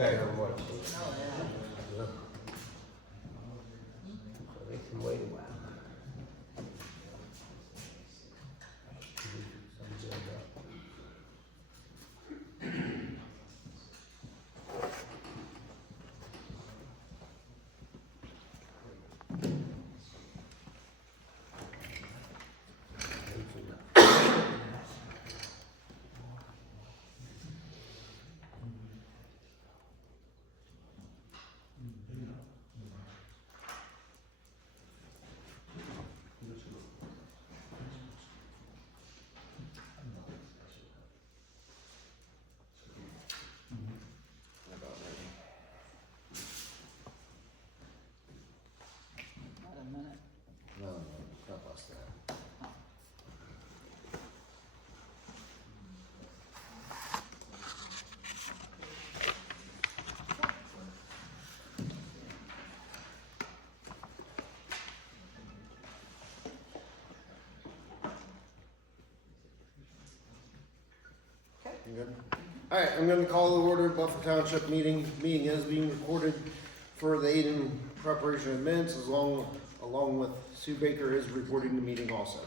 better than what. Oh, yeah. So they can wait a while. Not a minute. No, not less than that. Okay. You good? Alright, I'm gonna call the order Buffer Township meeting. Meeting is being recorded for the aid in preparation of minutes, along with Sue Baker is reporting the meeting also.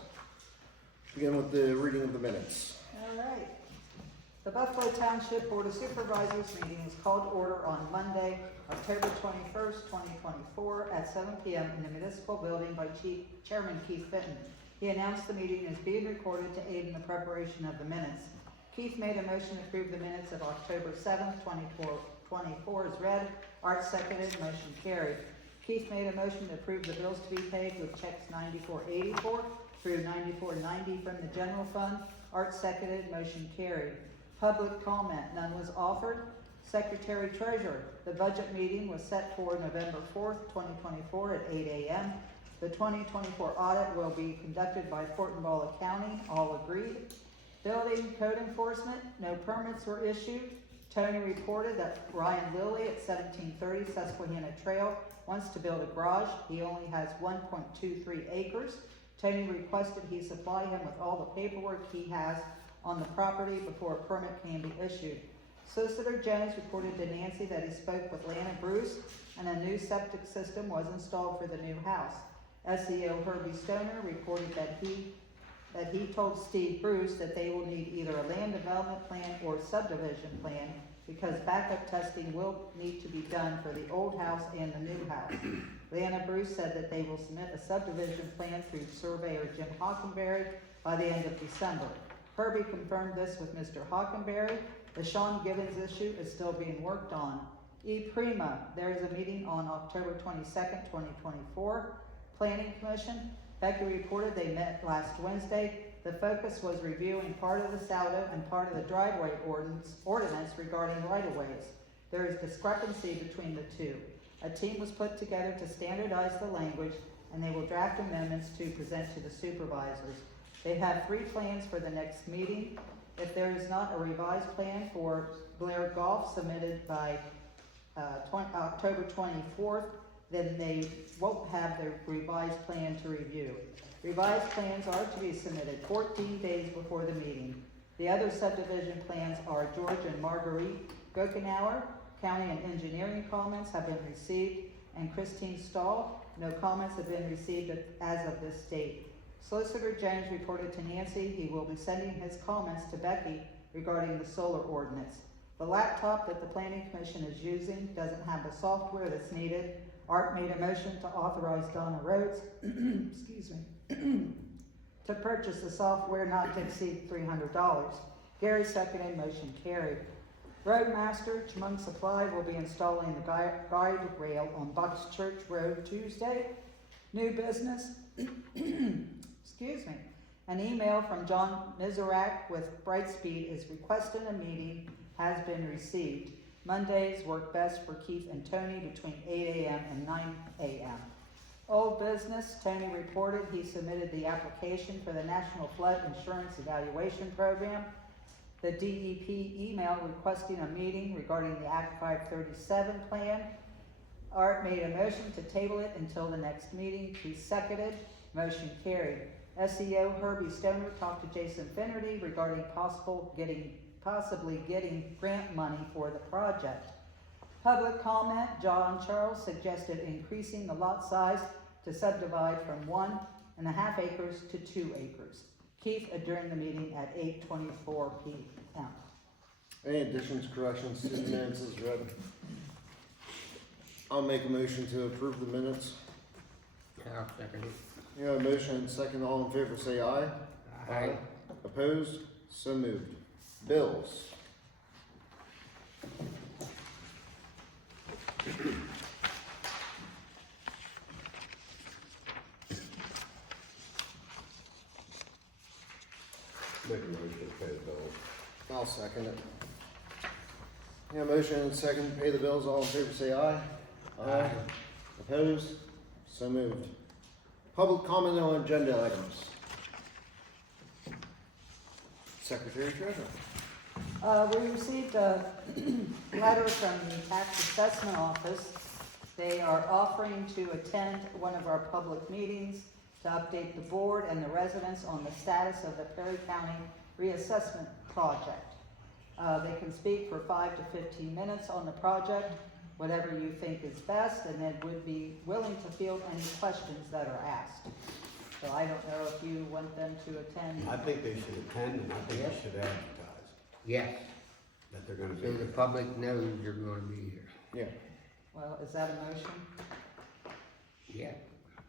Begin with the reading of the minutes. All right. The Buffalo Township Board of Supervisors meeting is called to order on Monday, October 21st, 2024 at 7 p.m. in the municipal building by Chairman Keith Fitton. He announced the meeting is being recorded to aid in the preparation of the minutes. Keith made a motion to approve the minutes of October 7th, 2024 as read. Art seconded, motion carried. Keith made a motion to approve the bills to be paid with checks 9484 through 9490 from the general fund. Art seconded, motion carried. Public comment, none was offered. Secretary Treasurer, the budget meeting was set for November 4th, 2024 at 8 a.m. The 2024 audit will be conducted by Fortinball Accounting, all agreed. Building code enforcement, no permits were issued. Tony reported that Ryan Lilly at 1730 Susquehanna Trail wants to build a garage. He only has 1.23 acres. Tony requested he supply him with all the paperwork he has on the property before a permit can be issued. Solicitor Jones reported to Nancy that he spoke with Lana Bruce and a new septic system was installed for the new house. SEO Herbie Stoner reported that he told Steve Bruce that they will need either a land development plan or subdivision plan because backup testing will need to be done for the old house and the new house. Lana Bruce said that they will submit a subdivision plan through surveyor Jim Hockenberry by the end of December. Herbie confirmed this with Mr. Hockenberry. The Sean Gibbons issue is still being worked on. Prima, there is a meeting on October 22nd, 2024. Planning Commission, Becky reported they met last Wednesday. The focus was reviewing part of the Saldo and part of the driveway ordinance regarding right-of-ways. There is discrepancy between the two. A team was put together to standardize the language, and they will draft amendments to present to the supervisors. They have 3 plans for the next meeting. If there is not a revised plan for Blair Golf submitted by October 24th, then they won't have the revised plan to review. Revised plans are to be submitted 14 days before the meeting. The other subdivision plans are George and Marguerite Gokenauer. County and engineering comments have been received, and Christine Stahl. No comments have been received as of this date. Solicitor Jones reported to Nancy he will be sending his comments to Becky regarding the solar ordinance. The laptop that the Planning Commission is using doesn't have the software that's needed. Art made a motion to authorize Donna Rhodes excuse me, to purchase the software not to exceed $300. Gary seconded, motion carried. Roadmaster Chemung Supply will be installing the guide rail on Bucks Church Road Tuesday. New business, excuse me. An email from John Miserak with Brightspeed is requesting a meeting has been received. Mondays work best for Keith and Tony between 8 a.m. and 9 a.m. Old business, Tony reported he submitted the application for the National Flood Insurance Evaluation Program. The DEP email requesting a meeting regarding the Act 537 plan. Art made a motion to table it until the next meeting. He seconded, motion carried. SEO Herbie Stoner talked to Jason Finnerty regarding possibly getting grant money for the project. Public comment, John Charles suggested increasing the lot size to subdivide from 1.5 acres to 2 acres. Keith adjourned the meeting at 8:24 p.m. Any additions, corrections to the minutes as read? I'll make a motion to approve the minutes. I'll second it. You have a motion and second, all in favor say aye. Aye. Opposed? So moved. Bills. Make a motion to pay the bills. I'll second it. You have a motion and second, pay the bills, all in favor say aye. Aye. Opposed? So moved. Public comment on agenda items. Secretary Treasurer. We received a letter from the tax assessment office. They are offering to attend one of our public meetings to update the board and the residents on the status of the Perry County reassessment project. They can speak for 5 to 15 minutes on the project, whatever you think is best, and then would be willing to field any questions that are asked. So I don't know if you want them to attend. I think they should attend, and I think they should advertise Yes, that they're gonna be so the here. public knows you're gonna be here. Yeah. Well, is that a motion Yeah,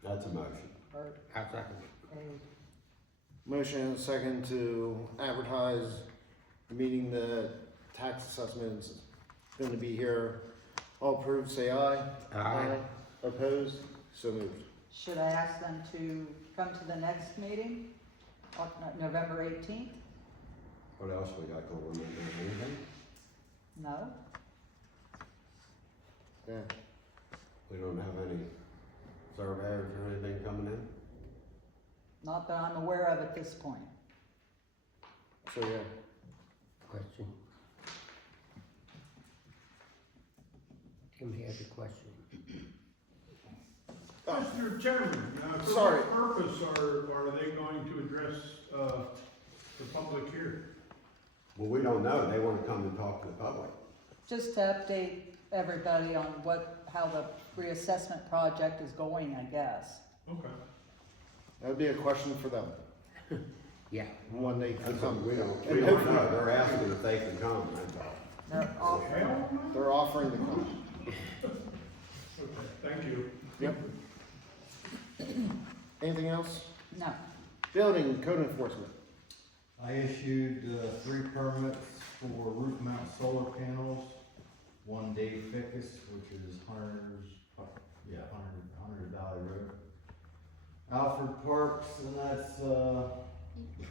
That's a motion. or I'll second it. a, Motion and second to advertise the meeting, the tax assessment is going to be here. All approved, say aye. Aye. Opposed? So moved. should I ask them to come to the next meeting, on November 18th? What else we got going on? Anything? No? Yeah. We don't have any surveyors or anything coming in? Not that I'm aware of at this point. So yeah. Question? Tim has a question. Mr. Chairman, for Sorry. what purpose are they going to address, the public here? Well, we don't know. They wanna come and talk to the public. Just to update everybody on how the reassessment project is going, I guess. Okay. That would be a question for them Yeah, when they That's come. what we don't And know. hopefully They're asking if they can come, that's all. They're offering, Hell, no. they're offering to come. Okay, thank you. Yep. Anything else? no. Building code enforcement. I issued 3 permits for roof mount solar panels. One Dave Fickus, which is Hundred Valley Road. Alfred Parks, and that's the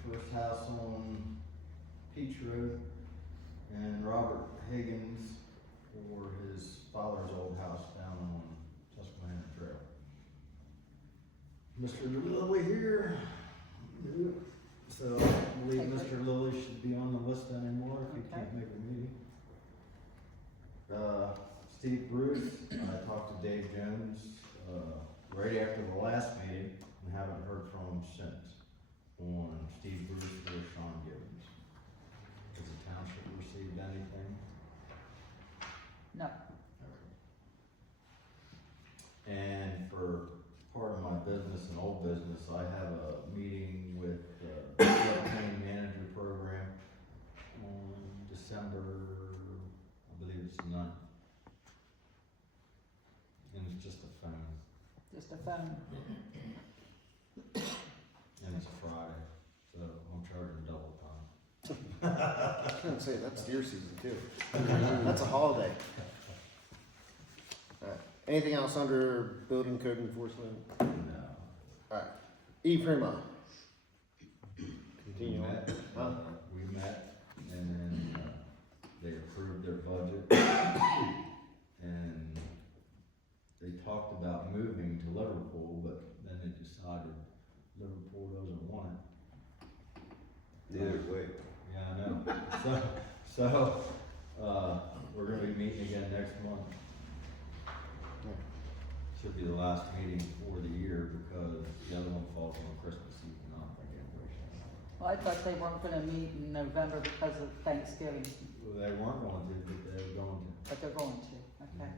first house on Peach Road. And Robert Higgins for his father's old house down on Susquehanna Trail. Mr. Lilly here. So I believe Mr. Lilly should be on the list anymore if he can't make a meeting. Steve Bruce, I talked to Dave Jones, right after the last meeting and haven't heard from him since on Steve Bruce or Sean Gibbons. Has the township received anything? No. And for part of my business and old business, I have a meeting with the campaign manager program on December, I believe it's 9th. And it's just a phone, Just a phone. and it's a Friday, so I'm charging double time. I was gonna say, that's deer season too. That's a holiday. Alright, anything else under building code enforcement? No. Alright, E Prima. We Continue on. met, Huh? we met, and then, they approved their budget. And they talked about moving to Liverpool, but then they decided Liverpool doesn't want it. Neither do we. Yeah, I know. So, we're gonna be meeting again next month. Should be the last meeting for the year because the other one falls on Christmas Eve and off, I can't wait. Well, I thought they weren't gonna meet in November because of Thanksgiving. They weren't going to, but they were going to. but they're going to, okay.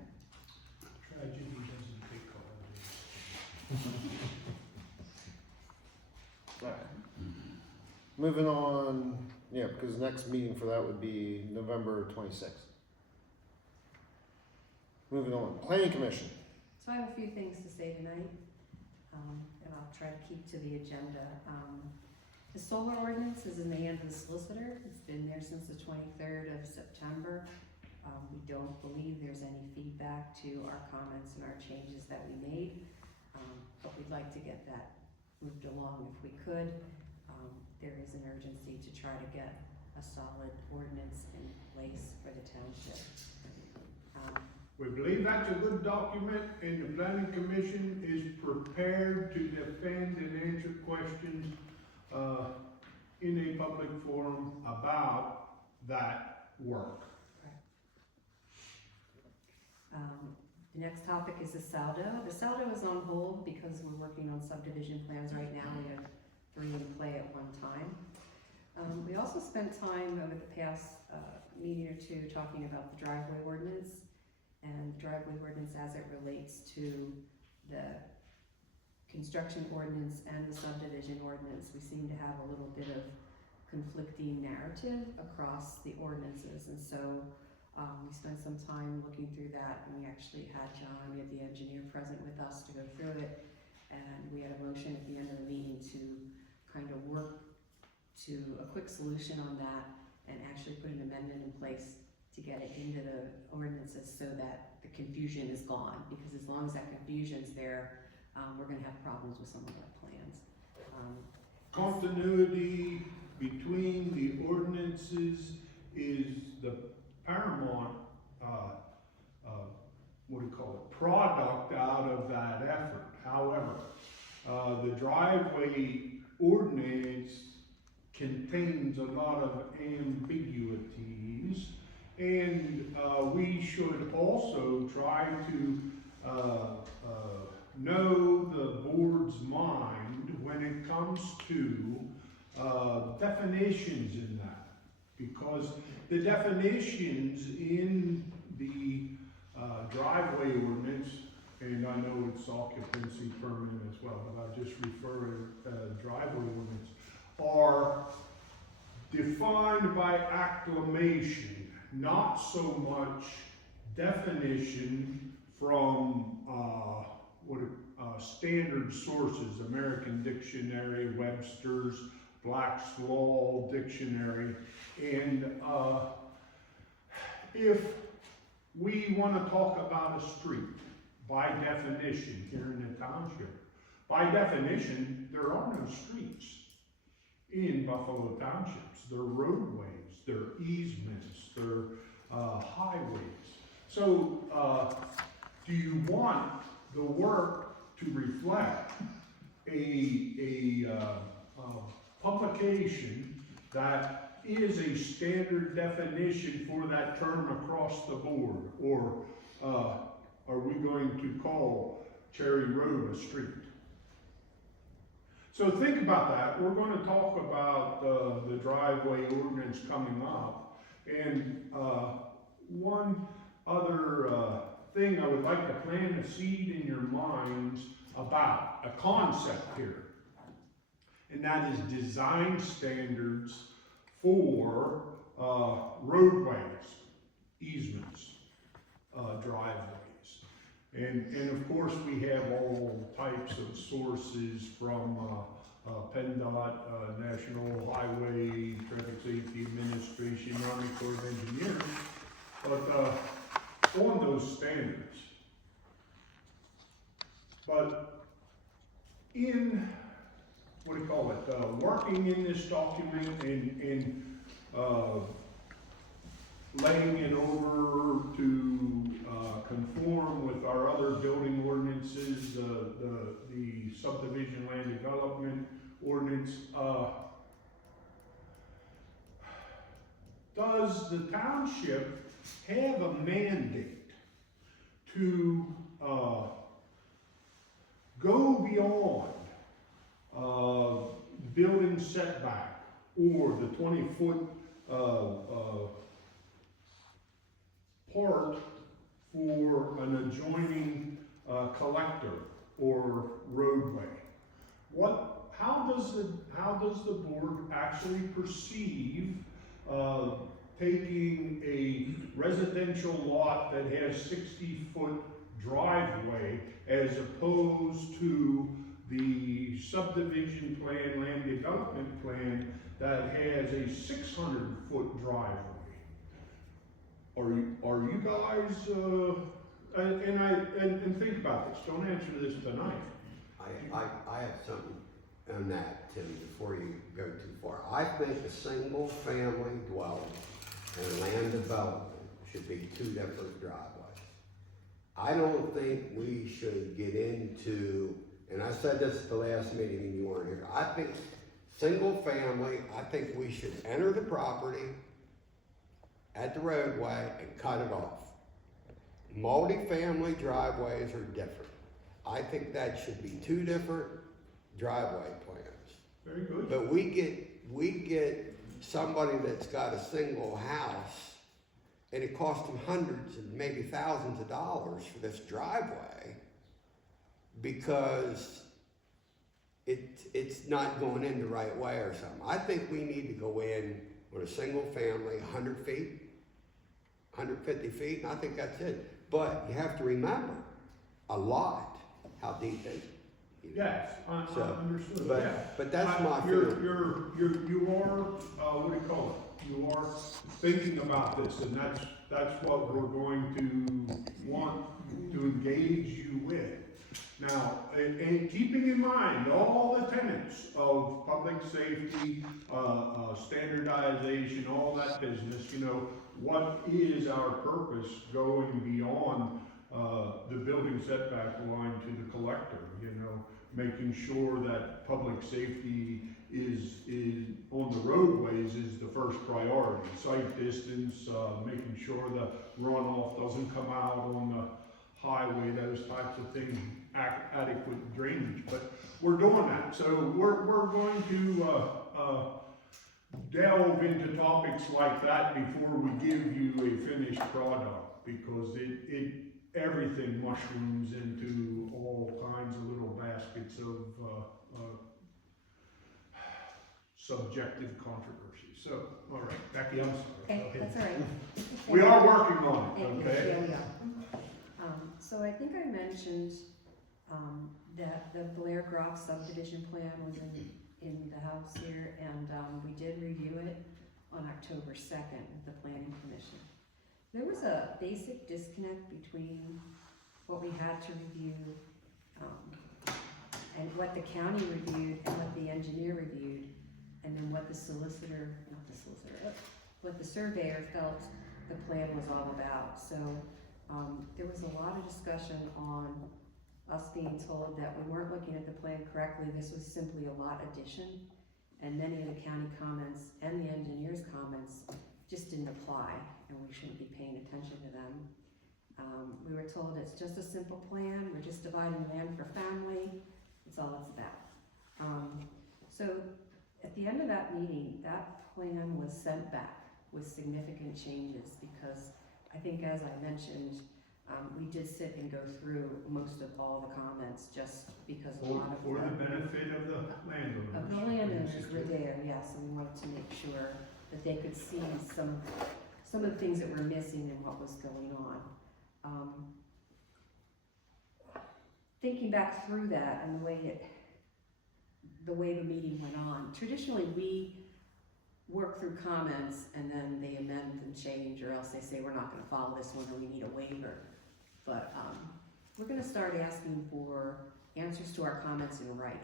Tragedy doesn't take all day. Alright. Moving on, yeah, because the next meeting for that would be November 26th. Moving on, planning commission. So I have a few things to say tonight, and I'll try to keep to the agenda. The solar ordinance is in the hands of the solicitor. It's been there since the 23rd of September. We don't believe there's any feedback to our comments and our changes that we made, but we'd like to get that moved along if we could. There is an urgency to try to get a solid ordinance in place for the township. We believe that's a good document, and the planning commission is prepared to defend and answer questions in a public forum about that work. The next topic is the Saldo. The Saldo is on hold because we're working on subdivision plans right now. We have 3 in play at one time. We also spent time over the past meeting or two talking about the driveway ordinance, and driveway ordinance as it relates to the construction ordinance and the subdivision ordinance. We seem to have a little bit of conflicting narrative across the ordinances, and so we spent some time looking through that, and we actually had John, we had the engineer present with us to go through it, and we had a motion at the end of the meeting to kind of work to a quick solution on that and actually put an amendment in place to get it into the ordinances so that the confusion is gone, because as long as that confusion's there, we're gonna have problems with some of our plans. Continuity between the ordinances is the paramount, what do you call it, product out of that effort. However, the driveway ordinance contains a lot of ambiguities, and we should also try to know the board's mind when it comes to definitions in that, because the definitions in the driveway ordinance, and I know it's occupancy permit as well, but I just refer to driveway ordinance, are defined by acclamation, not so much definition from standard sources, American Dictionary, Webster's, Black's Law Dictionary, and if we want to talk about a street, by definition, here in the township, by definition, there are no streets in Buffalo Townships. They're roadways, they're easements, they're highways. So, do you want the work to reflect a publication that is a standard definition for that term across the board, or are we going to call Cherry Road a street? So think about that. We're going to talk about the driveway ordinance coming up, and one other thing I would like to plant a seed in your minds about, a concept here, and that is design standards for roadways, easements, driveways. And of course we have all types of sources from PennDOT, National Highway Traffic Safety Administration, Army Corps of Engineers, but on those standards. But in, what do you call it, working in this document and laying it over to conform with our other building ordinances, the subdivision land development ordinance, does the township have a mandate to go beyond building setback or the 20-foot part for an adjoining, collector or roadway. How does the board actually perceive, taking a residential lot that has 60-foot driveway as opposed to the subdivision plan, land development plan that has a 600-foot driveway? Are you guys, and think about this, don't answer this tonight. I have something on that, Tim, before you go too far. I think a single family dwelling and land development should be two different driveways. I don't think we should get into, and I said this at the last meeting and you weren't here, I think single family, I think we should enter the property at the roadway and cut it off. Multi-family driveways are different. I think that should be two different driveway plans. Very good. But we get somebody that's got a single house and it costs them hundreds and maybe thousands of dollars for this driveway because it's not going in the right way or something. I think we need to go in with a single family, 100 feet, 150 feet, and I think that's it. But you have to remember, a lot, how deep is it? Yes, I understood, but- yeah. but that's my You feeling. are, what do you call it? You are thinking about this, and that's what we're going to want to engage you with. Now, and keeping in mind all the tenets of public safety, standardization, all that business, you know, what is our purpose going beyond the building setback line to the collector, you know, making sure that public safety is on the roadways is the first priority. Sight distance, making sure the runoff doesn't come out on the highway, those types of things, adequate drainage. But we're doing that, so we're going to delve into topics like that before we give you a finished product, because everything mushrooms into all kinds of little baskets of subjective controversy. So, all right, Becky, I'm sorry. Okay, Go ahead. that's all right. We are working on it, Thank you. okay? Yeah, we are. So I think I mentioned, that the Blair Groff subdivision plan was in the house here, and, we did review it on October 2nd with the planning commission. There was a basic disconnect between what we had to review, and what the county reviewed and what the engineer reviewed, and then what the what the surveyor felt the plan was all about. So there was a lot of discussion on us being told that we weren't looking at the plan correctly. This was simply a lot addition, and many of the county comments and the engineer's comments just didn't apply, and we shouldn't be paying attention to them. We were told it's just a simple plan, we're just dividing land for family, that's all it's about. So at the end of that meeting, that plan was sent back with significant changes, because I think, as I mentioned, we did sit and go through most of all the comments, just because a lot of For the them benefit of the landowners. of the landowners were there, yes, and we wanted to make sure that they could see some of the things that were missing and what was going on. Thinking back through that and the way the meeting went on, traditionally we work through comments and then they amend and change, or else they say we're not going to follow this one or we need a waiver. But we're going to start asking for answers to our comments in writing,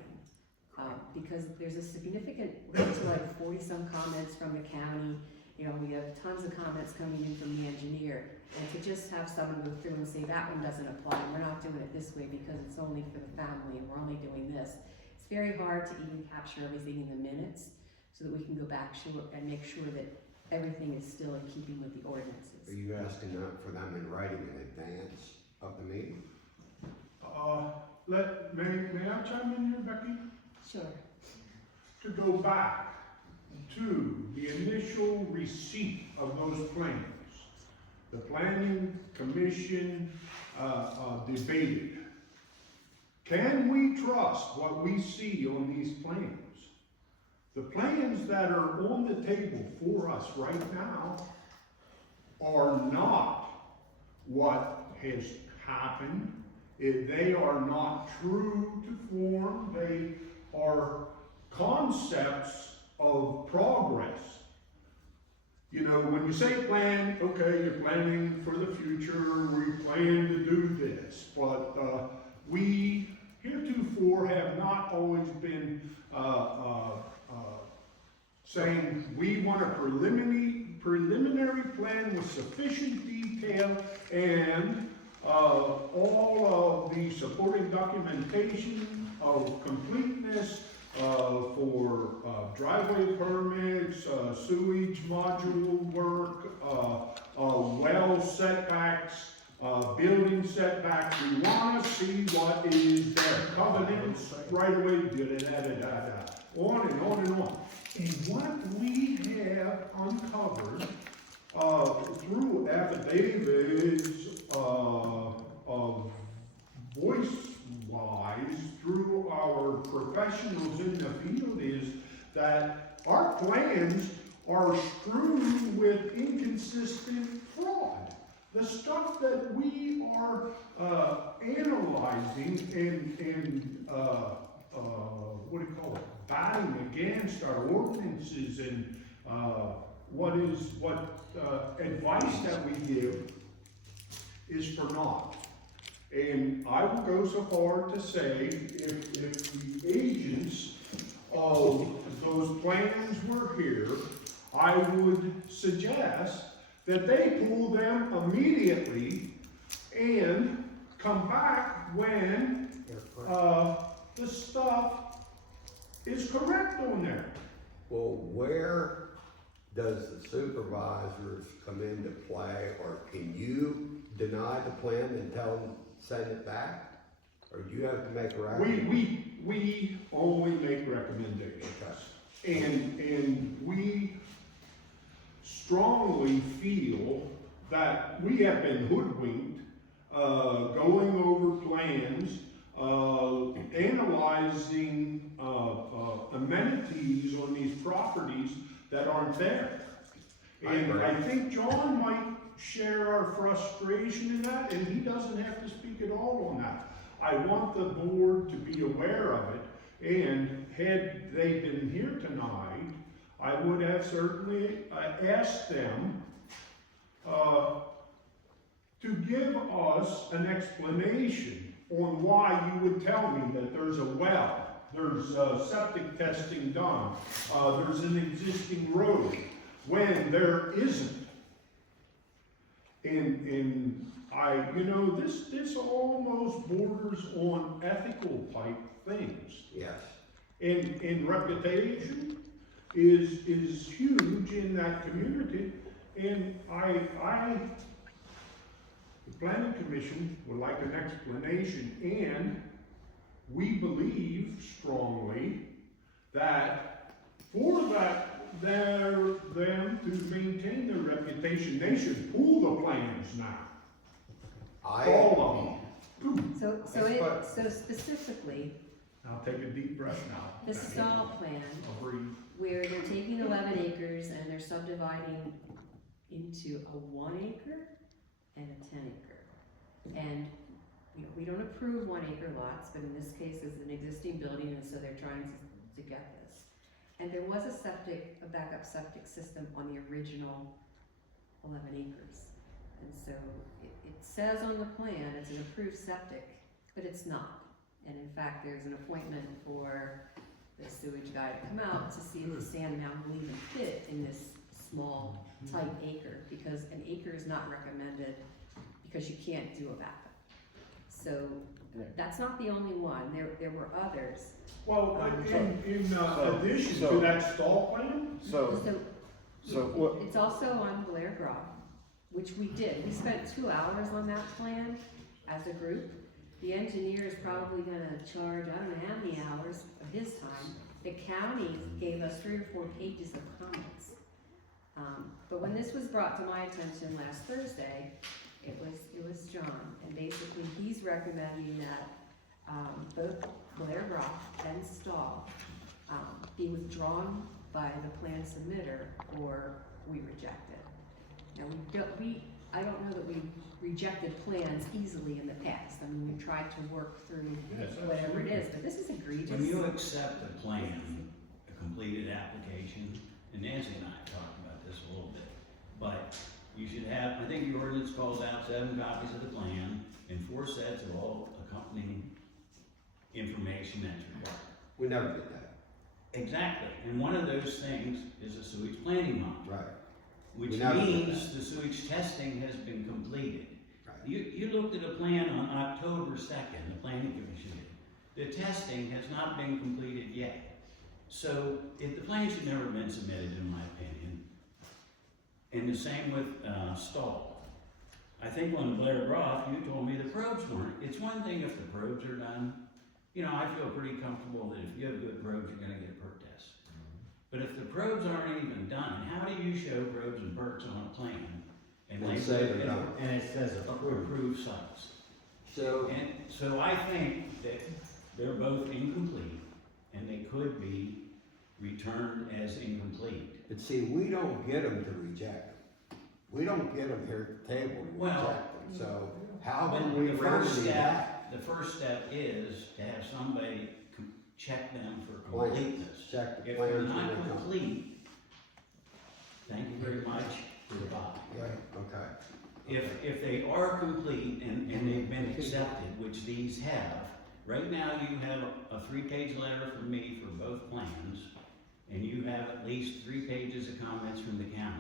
because there's a significant, it's like 40-some comments from the county. You know, we have tons of comments coming in from the engineer, and to just have someone go through and say that one doesn't apply, we're not doing it this way because it's only for the family and we're only doing this. It's very hard to even capture everything in the minutes so that we can go back and make sure that everything is still in keeping with the ordinances. Are you asking for them in writing in advance of the meeting? May I chime in here, Becky? Sure. To go back to the initial receipt of those plans, the planning commission, debated. Can we trust what we see on these plans? The plans that are on the table for us right now are not what has happened. They are not true to form. They are concepts of progress. You know, when you say plan, okay, you're planning for the future, we plan to do this, but we heretofore have not always been saying we want a preliminary plan with sufficient detail and all of the supporting documentation of completeness for driveway permits, sewage module work, well setbacks, building setbacks. We want to see what is there. Covenants, right away, on and on and on. And what we have uncovered through affidavits of voice-wise, through our professionals in the field, is that our plans are strewn with inconsistent fraud. The stuff that we are analyzing and what do you call it, batting against our ordinances and what advice that we give is for naught. And I will go so far to say, if the agents of those plans were here, I would suggest that they pull them immediately and come back when the stuff is correct on there. Well, where does the supervisors come into play, or can you deny the plan and tell them, send it back? Or do you have to make a recommendation? We only make recommendations. And we strongly feel that we have been hoodwinked, going over plans, analyzing amenities on these properties that aren't there. And I think John might share our frustration in that, and he doesn't have to speak at all on that. I want the board to be aware of it, and had they been here tonight, I would have certainly asked them to give us an explanation on why you would tell me that there's a well, there's septic testing done, there's an existing road, when there isn't. And this almost borders on ethical type things. Yes. And reputation is huge in that community. And the planning commission would like an explanation, and we believe strongly that for them to maintain their reputation, they should pull the plans now. All of them. So specifically, I'll take a deep breath now. the stall plan, I'll breathe. where they're taking 11 acres and they're subdividing into a 1 acre and a 10 acre. And we don't approve 1 acre lots, but in this case it's an existing building, and so they're trying to get this. And there was a backup septic system on the original 11 acres. And so it says on the plan it's an approved septic, but it's not. And in fact, there's an appointment for the sewage guy to come out to see if the sand mound will even fit in this small, tight acre, because an acre is not recommended because you can't do a backup. So that's not the only one. There were others. Well, in addition to that stall plan, It's also on Blair Drive, which we did. We spent 2 hours on that plan as a group. The engineer is probably gonna charge, I don't know how many hours of his time. The county gave us 3 or 4 pages of comments. But when this was brought to my attention last Thursday, it was John, and basically he's recommending that, both Blair Groff and Stahl, be withdrawn by the plan submitter, or we reject it. Now, I don't know that we rejected plans easily in the past. I mean, we tried to work through Yes, whatever it absolutely. is, but this is egregious. When you accept a plan, a completed application, and Nancy and I talked about this a little bit, but you should have, I think your ordinance calls out 7 copies of the plan and 4 sets of all accompanying information that's required. We never did that. Exactly, and one of those things is a sewage planning module. Right. Which We never did means the sewage testing has been completed. Right. You looked at a plan on October 2nd, the planning commission did. The testing has not been completed yet. So, the plan should never have been submitted, in my opinion. And the same with Stahl. I think on Blair Groff, you told me the probes weren't. It's one thing if the probes are done. You know, I feel pretty comfortable that if you have good probes, you're gonna get a perk test. But if the probes aren't even done, how do you show probes and perks on a plan? And say they're done. And it says approved. Approved sites. So, And so I think that they're both incomplete, and they could be returned as incomplete. but see, we don't get them to reject them. We don't get them here at the table to Well, reject them, so how But can we the first remedy that? the first step is to have somebody check them for Plans. completeness. Check the If they're plans when not they come. complete, thank you very much, goodbye. Right, okay. If they are complete and they've been accepted, which these have, right now you have a 3-page letter from me for both plans, and you have at least 3 pages of comments from the county.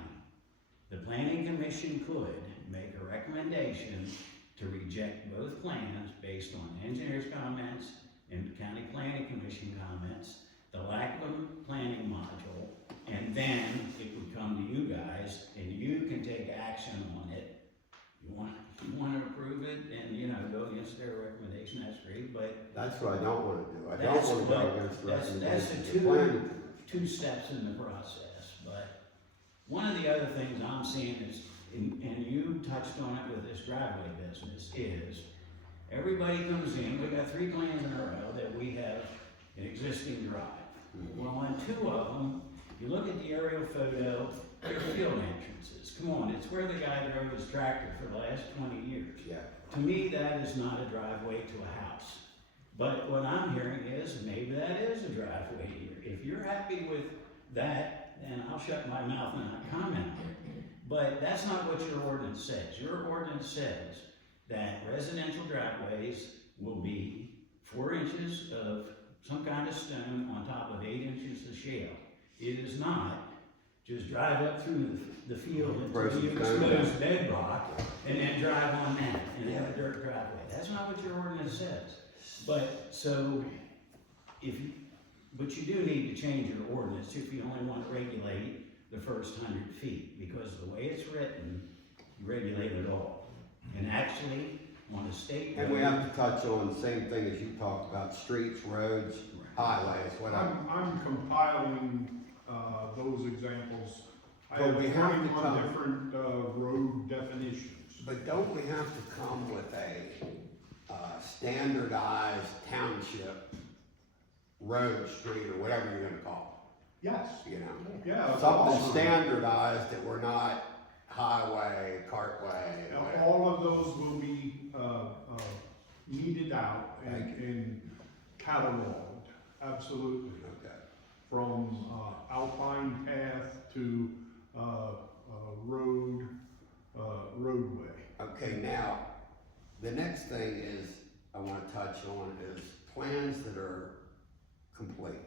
The planning commission could make a recommendation to reject both plans based on engineer's comments and county planning commission comments, the lack of a planning module, and then it would come to you guys, and you can take action on it. You want to approve it and, you know, go against their recommendation, that's great, but That's what I don't wanna do. I don't That's wanna go what- against the that's the recommendations of the two- planning commission. 2 steps in the process. But one of the other things I'm seeing is, and you touched on it with this driveway business, is everybody comes in, we got 3 plans in a row that we have an existing drive. Well, on 2 of them, you look at the aerial photo, they're field entrances. Come on, it's where the guy drove his tractor for the last 20 years. Yeah, To me, that is not a driveway to a house. But what I'm hearing is, maybe that is a driveway here. If you're happy with that, then I'll shut my mouth and not comment on it. But that's not what your ordinance says. Your ordinance says that residential driveways will be 4 inches of some kind of stone on top of 8 inches of shale. It is not just drive up through the field until you expose bedrock and then drive on that and have a dirt driveway. That's not what your ordinance says. But, so, but you do need to change your ordinance if you only want to regulate the first 100 feet, because the way it's written, you regulate it all. And actually, on a state and we road, have to touch on the same thing as you talked about, streets, roads, highways, whatever. I'm compiling, those examples. I But have we have to 21 come- different, road definitions. But don't we have to come with a, standardized township road, street, or whatever you're gonna call Yes, it, you know? yeah. Something standardized that we're not highway, cartway, Now, whatever. all of those will be, meted out Thank and cataloged, absolutely. Okay. From, alpine path to, roadway. Okay, now, the next thing is, I wanna touch on is plans that are complete.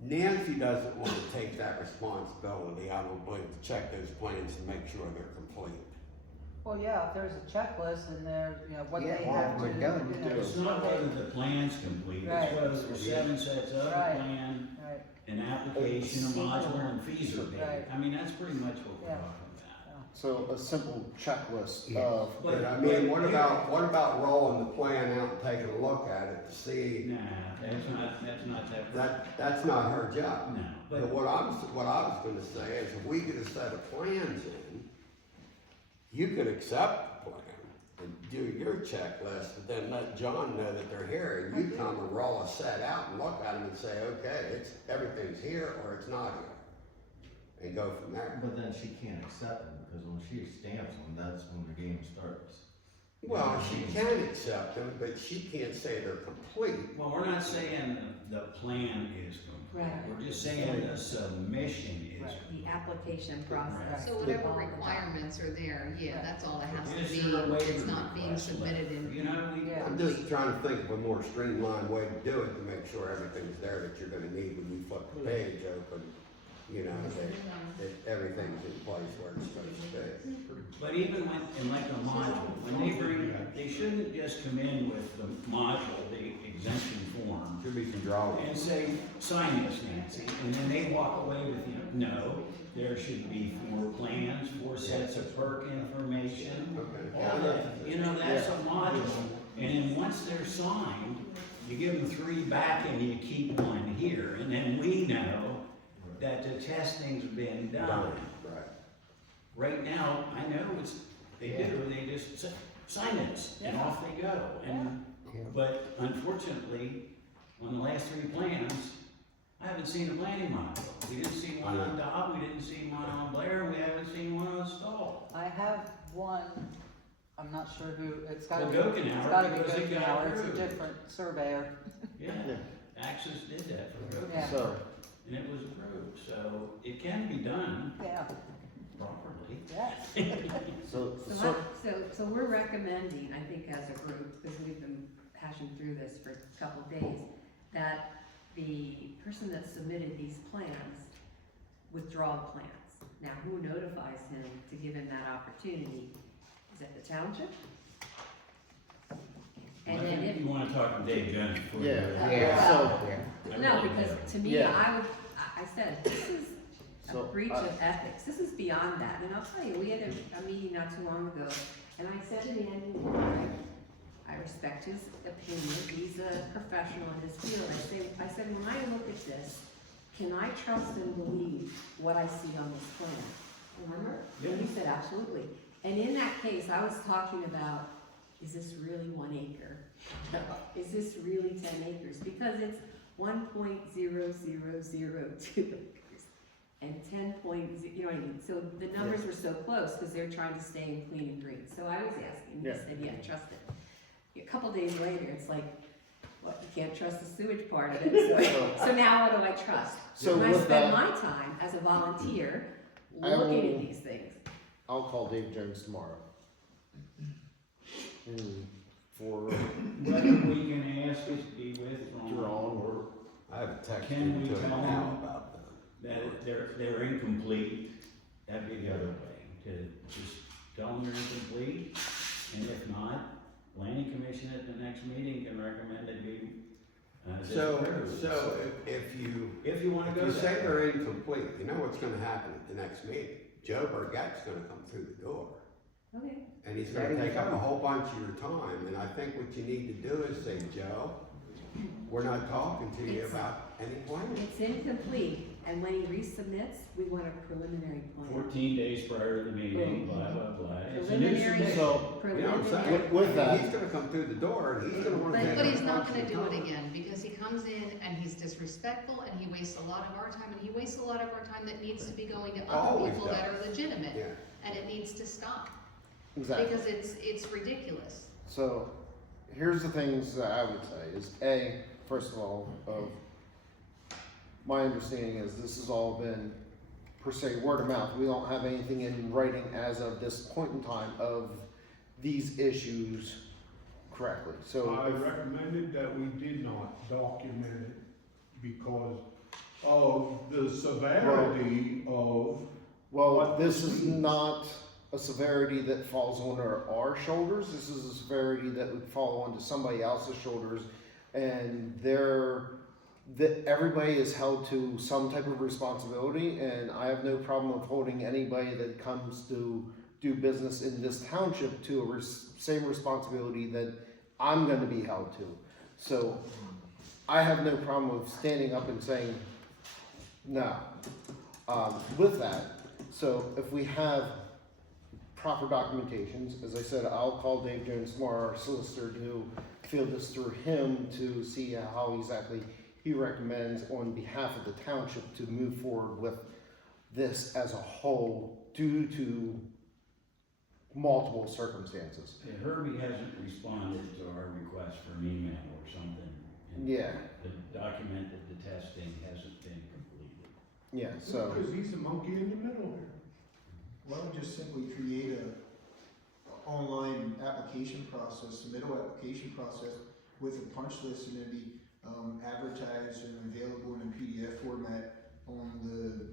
Nancy doesn't wanna take that responsibility, I don't believe, to check those plans to make sure they're complete. Well, yeah, if there's a checklist and there, you know, what Yeah, they well, have to, we're done. you know, it's not whether the plan's complete, Right. it's whether there's 7 sets of the Right. plan, right, an application, a module, and fees are paid. Right. I mean, that's pretty much what we're Yeah. talking about. yeah. So a simple checklist Yeah. of, But I mean, what about rolling the plan out and taking a look at it to see? Nah, that's not that. That's not her job. No, But but what I was gonna say is if we get a set of plans in, you could accept the plan and do your checklist, but then let John know that they're here, and you come and roll a set out and look at them and say, okay, everything's here or it's not here. And go from there. But then she can't accept them, because when she stamps them, that's when the game starts. Well, she can accept them, but she can't say they're complete. well, we're not saying the plan is complete. Right. We're just saying the submission is. Right. The application process. So whatever requirements are there, yeah, that's all it has to Is be, there a waiver it's not being request submitted letter? in. You know, we. Yeah. I'm just trying to think of a more streamlined way to do it, to make sure everything's there that you're gonna need when you flip the page open. You know, that everything's in place where it's supposed to be. But even when, in like a module, when they shouldn't just come in with the module, the exemption form, Should be some drawings. and say, sign this, Nancy, and then they walk away with, no, there should be 4 plans, 4 sets of perk information, Okay. all that, you know, that's a module. And then once they're signed, you give them 3 back and you keep 1 here, and then we know that the testing's been done. Right. Right now, I know they do, they just say, sign this, and off they go. And, Yeah. but unfortunately, on the last 3 plans, I haven't seen a planning module. We didn't see one on Dobb, we didn't see one on Blair, we haven't seen one on Stoll. I have one, I'm not sure who, it's gotta Well, be, Gokenhour, it's gotta be because it got Gokenhour, it's a approved. different surveyor. Yeah, Yeah. Access did that for Gokenhour, Yeah. so, and it was approved, so it can be done Yeah, properly. yes. so, So we're recommending, I think as a group, because we've been hashing through this for a couple of days, that the person that submitted these plans withdraw the plans. Now, who notifies him to give him that opportunity? Is it the township? And I then think if, you wanna talk to Dave Jones before you. Yeah. do it. Yeah, So- yeah. I no, really because do. to me, Yeah. I said, this is a So, breach I- of ethics, this is beyond that, and I'll tell you, we had a meeting not too long ago, and I said to Andy, I respect his opinion, he's a professional in his field, I said, when I look at this, can I trust and believe what I see on this plan? Remember? And he said, absolutely, and in that case, I was talking about, is this really 1 acre? Is this really 10 acres? Because it's 1.0002 acres and 10. You know what I mean? So the numbers were so close because they're trying to stay in clean and green. So I was asking, he Yeah. said, yeah, trust it. A couple days later, it's like, what, you can't trust the sewage part of it. So now what do I trust? So when I with spend that- my time as a volunteer I looking will- at these things. I'll call Dave Jones tomorrow. And for Whether we can ask it to be withdrawn Drawn. or I have a text Can into we him tell now him about that. that they're incomplete, that'd be the other way, to just tell them they're incomplete, and if not, planning commission at the next meeting can recommend it be disapproved. So if If you wanna go you say that way. they're incomplete, you know what's gonna happen at the next meeting? Joe Burgett's gonna come through the door. Okay. And he's gonna take up a whole bunch of your time, and I think what you need to do is say, Joe, we're not talking to you about any plans. It's incomplete, and when he resubmits, we want a preliminary plan. 14 days prior to the meeting, blah, blah, blah. It's a new Preliminary, submission. So- You know what I'm preliminary. saying? With that- He's gonna come through the door, and he's gonna wanna take. But up he's a not bunch gonna of do your it time. again, because he comes in and he's disrespectful, and he wastes a lot of our time, and he wastes a lot of our time that needs to be going to other Always people that does. are legitimate, Yeah. and it needs to stop, exactly. because it's ridiculous. So, here's the things that I would say is first of all, my understanding is this has all been per se word of mouth. We don't have anything in writing as of this point in time of these issues correctly. So, I recommended that we did not document it because of the severity of, well, this is not a severity that falls on our shoulders. This is a severity that would fall onto somebody else's shoulders, and that everybody is held to some type of responsibility, and I have no problem of holding anybody that comes to do business in this township to a same responsibility that I'm gonna be held to. So I have no problem with standing up and saying, no. With that, so if we have proper documentations, as I said, I'll call Dave Jones tomorrow, our solicitor, to field this through him to see how exactly he recommends on behalf of the township to move forward with this as a whole due to multiple circumstances. Yeah, Herbie hasn't responded to our request for an email or something. And Yeah. the document that the testing hasn't been completed. Yeah, so, Because he's the monkey in the middle here. Why don't we just simply create a online application process, submittal application process with a punch list, and it'd be advertised and available in a PDF format on the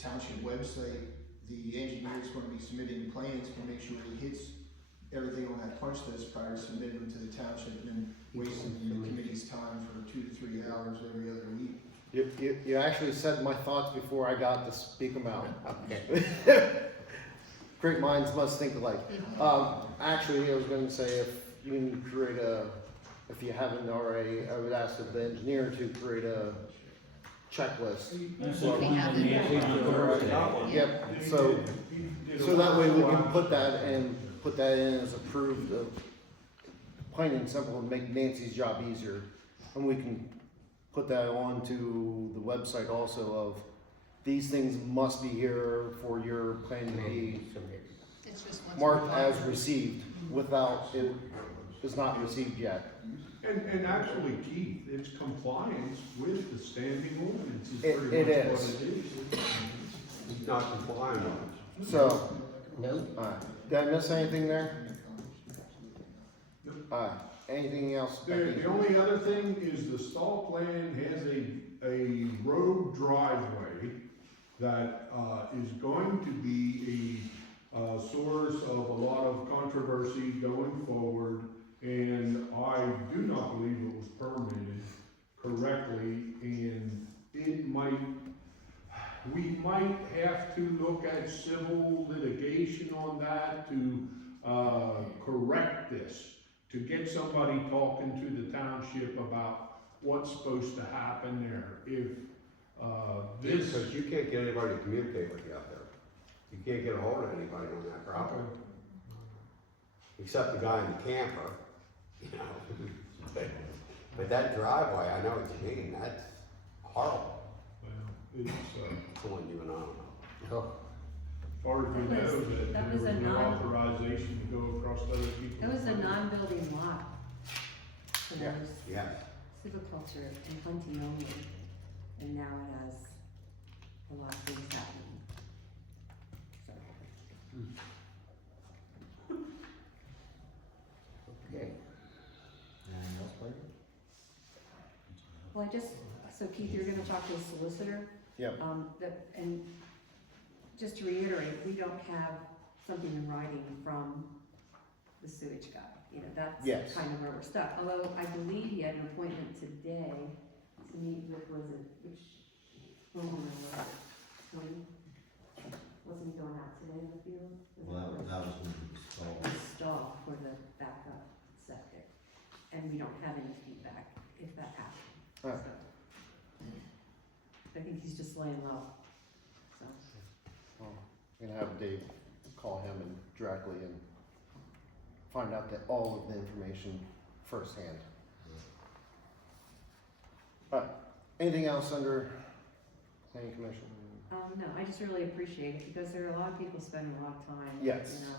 township website. The engineer's gonna be submitting plans, can make sure he hits everything on that punch list prior to submitting them to the township, and then wasting the committee's time for 2 to 3 hours every other week. you actually said my thoughts before I got to speak them out. Okay. Great minds must think alike. Actually, I was gonna say, if you can create if you haven't already, I would ask the engineer to create a checklist. That's We what we have need it. to do Thursday. Yep, He so, did- he did a so that way we can wonderful put that in as approved of, plain and simple, and make Nancy's job easier. And we can put that onto the website also of, these things must be here for your plan to be It's just what's marked required. as received without it is not received yet. And actually, Keith, it's compliance with the standing ordinance is It- pretty it much what is. it is. He's not complying with it. So, No? did I miss anything there? Anything else, The Becky? only other thing is the stall plan has a road driveway that, is going to be a source of a lot of controversy going forward. And I do not believe it was permitted correctly, and we might have to look at civil litigation on that to, correct this, to get somebody talking to the township about what's supposed to happen there. If, this. Because you can't get anybody to communicate with you out there. You can't get a hold of anybody on that property, except the guy in the camper, you know. But that driveway, I know what you mean, that's horrible, Well, it's, pulling you and on. Oh, as far as we know, that That there was was a no non- authorization to go across other people's. That was a property. non-building lot. So Yeah. there was Yeah, silviculture and hunting only, and now it has a lot of things happening. So, okay. well, so Keith, you're gonna talk to the solicitor? Yep. And just to reiterate, we don't have something in writing from the sewage guy. You know, that's Yes. kind of where we're stuck. Although I believe he had an appointment today to meet with, which homeowner was it? Tony? Wasn't he going out today in the field? Well, that was when it was called. Stall for the backup septic. And we don't have any feedback if that happened. Alright. So, I think he's just laying low, so. Well, I'm gonna have Dave call him and directly and find out that all of the information firsthand. Anything else under planning commission? No, I just really appreciate it because there are a lot of people spending a lot of time. Yes. You know,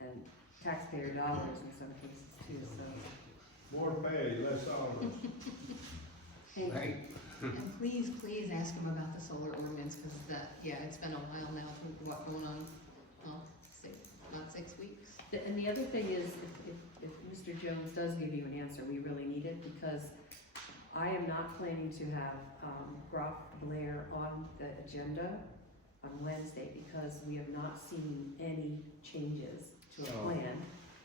and taxpayer dollars in some cases too, so. More pay, less hours. Thank you. Right. And please, please ask him about the solar ordinance, because it's been a while now, what, going on, well, about 6 weeks? And the other thing is, if Mr. Jones does give you an answer, we really need it because I am not planning to have, Brock Blair on the agenda on Wednesday because we have not seen any changes to a Oh. plan.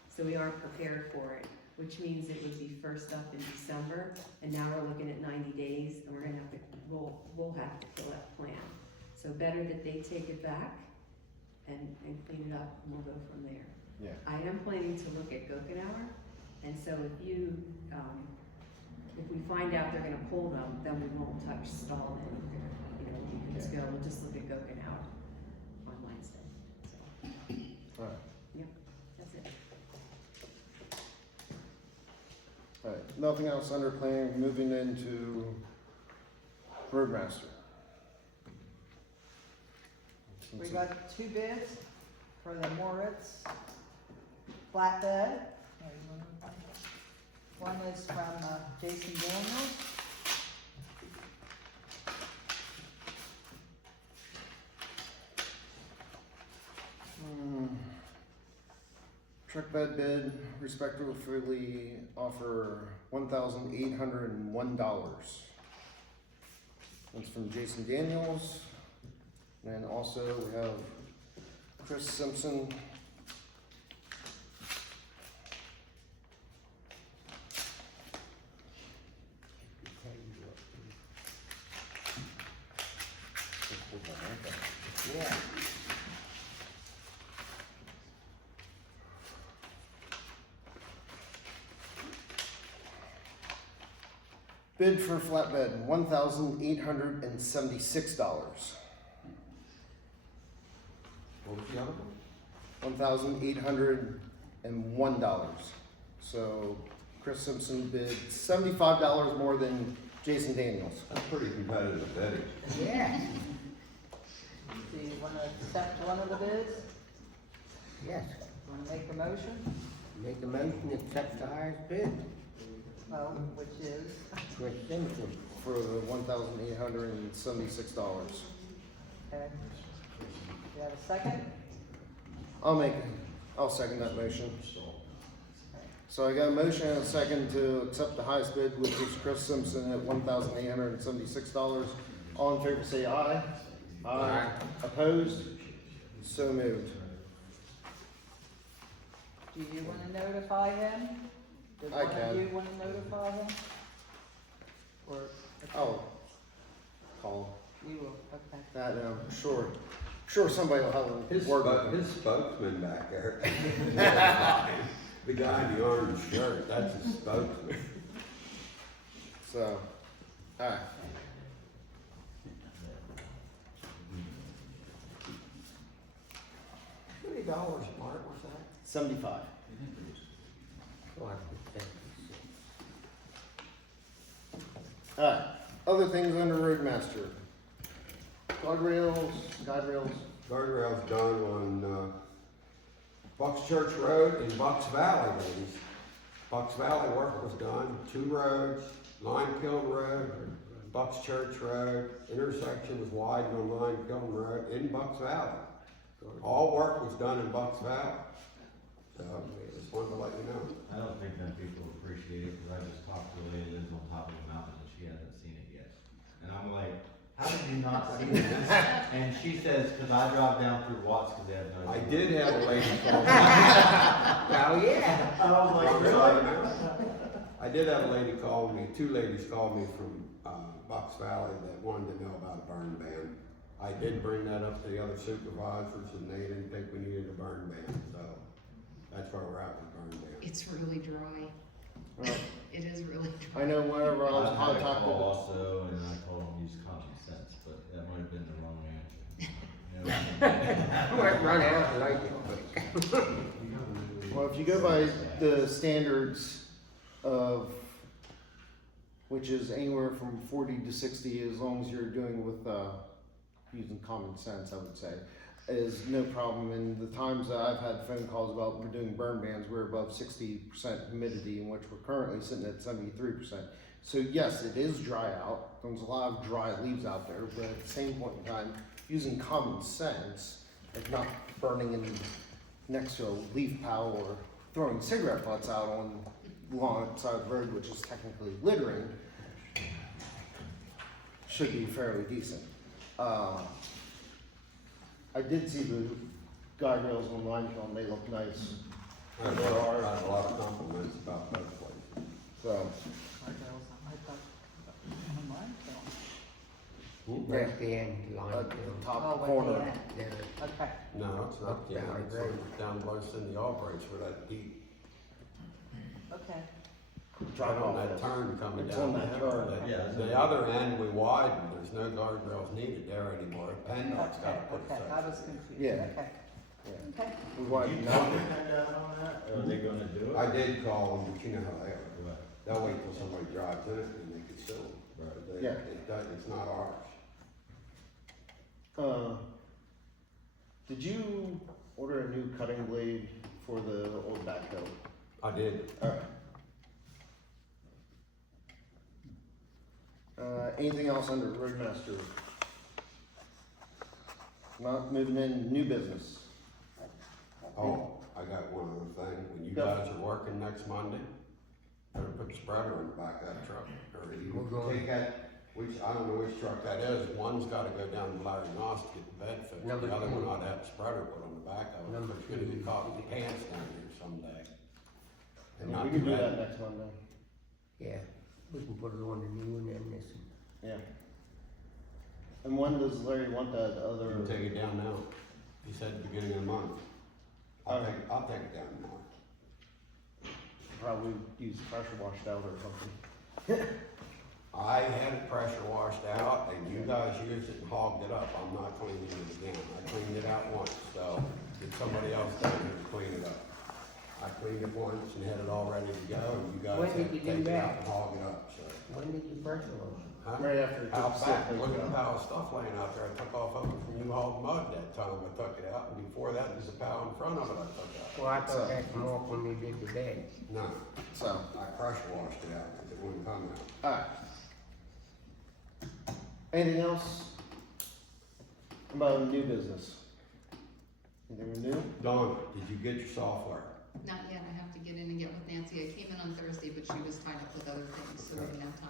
So we aren't prepared for it, which means it would be first up in December, and now we're looking at 90 days, and we're gonna have to, we'll have to fill that plan. So better that they take it back and clean it up, and we'll go from there. Yeah. I am planning to look at Gokenhour, and so if you, if we find out they're gonna pull them, then we won't touch Stall either. You know, we can just go, we'll just look at Gokenhour on Wednesday, so, Alright, yep, that's it. alright, nothing else under planning, moving into Roadmaster. We got 2 bids for the Moritz flatbed. One is from Jason Daniels. Truck bed bid respectively offer $1,801. That's from Jason Daniels. And also we have Chris Simpson. Yeah. Bid for flatbed, $1,876. What was the other one? $1,801. So Chris Simpson bid $75 more than Jason Daniels. That's pretty competitive bidding. Yeah. Do you want to accept one of the bids? Yes. Want to make a motion? Make a motion to accept the highest bid. Well, which is, Chris Simpson. For the $1,876. okay. You have a second? I'll second that motion. So I got a motion and a second to accept the highest bid, which is Chris Simpson at $1,876. All in favor say aye. Aye. Opposed? So moved. Do you want to notify him? Does I one of can. you want to notify him? Or? Oh, call You will, okay. that, sure somebody will have His, a word with him. his spokesman back there. The guy in the orange shirt, that's his spokesman. So, alright. How many dollars, Mark, was that? 75. Oh, I think Alright, other things under Roadmaster. Guardrails. Guardrail's done on, Bucks Church Road and Bucks Valley, ladies. Bucks Valley work was done, 2 roads, Lime Kiln Road, Bucks Church Road, intersection was widened on Lime Kiln Road in Bucks Valley. All work was done in Bucks Valley. So, just wanted to let you know. I don't think that people appreciate it, because I just talked to a lady that lives on top of the mountain and she hasn't seen it yet. And I'm like, how did you not see this? And she says, because I drive down through Watts because they have no. I did have a lady call me. Oh, yeah. I was like, Bucks really? Valley Mountain. I did have a lady call me, 2 ladies called me from, Bucks Valley that wanted to know about a burn ban. I did bring that up to the other supervisors and they didn't think we needed a burn ban, so that's where we're at with burn ban. It's really dry. Well, It is really dry. I know whenever I was I had a contacted. call also, and I told them use common sense, but that might have been the wrong answer. You know, Went run out like it. Well, if you go by the standards of, which is anywhere from 40 to 60, as long as you're doing with, using common sense, I would say, is no problem. And the times that I've had phone calls about we're doing burn bans, we're above 60% humidity, in which we're currently sitting at 73%. So yes, it is dry out. There's a lot of dry leaves out there, but at the same point in time, using common sense, like not burning in next to a leaf pile or throwing cigarette butts out on alongside the road, which is technically littering, should be fairly decent. I did see the guide rails on Limekiln, they look nice. I had a lot of compliments about both places. So, I thought, mine fell. There's the end line. at the Oh, top at the corner. end. There. Okay, No, it's not down, Down it's there. down below Cindy Albright's where that deep, okay. Drop right on off that is. turn coming It's down on that there. turn. Yeah. The other end we widened, there's no guardrails needed there anymore. PennDOT's Okay, gotta put a okay, I was section. confused, Yeah. okay. Yeah. Okay, We Did widened you that. talk to PennDOT on that? Are they gonna do it? I did call them, but you know how they are. Right. They'll wait till somebody drives in it and they can sue them. Right. Yeah. It's not ours. Did you order a new cutting blade for the old backhoe? I did. Alright. Anything else under Roadmaster? Not moving in new business. Oh, I got one other thing. When you Go. guys are working next Monday, better put the spreader in the back of that truck. Or you We're going- take that, which, I don't know which truck that is. One's gotta go down to Larry Noss to get the bed fixed. Number The other two. one ought to have a spreader put on the back of it. Number It's gonna two. be caught in the pants down here someday. And We not can too do bad. that next Monday. Yeah, we can put it on the new one and this one. Yeah. And when does Larry want that You other? can take it down now. He said beginning of the month. I'll take it down tomorrow. Probably use pressure washed out or something. I had it pressure washed out and you guys used it and hogged it up. I'm not cleaning it again. I cleaned it out once, so get somebody else down here to clean it up. I cleaned it once and had it all ready to go and you guys When had did to you take do it that? out and hog it up, so. When did you first one? Huh? Right after it Out took back, sick, look at yeah. the pile of stuff laying out there. I took off of it from U-Haul mud that time I took it out. And before that, there's a pile in front of it I took out. Well, I thought that come off when you did the bed. No, So, I pressure washed it out because it wouldn't come out. alright. Anything else? About new business? Anything new? Donna, did you get your software? Not yet, I have to get in and get with Nancy. I came in on Thursday, but she was tied up with other things, so we didn't have time.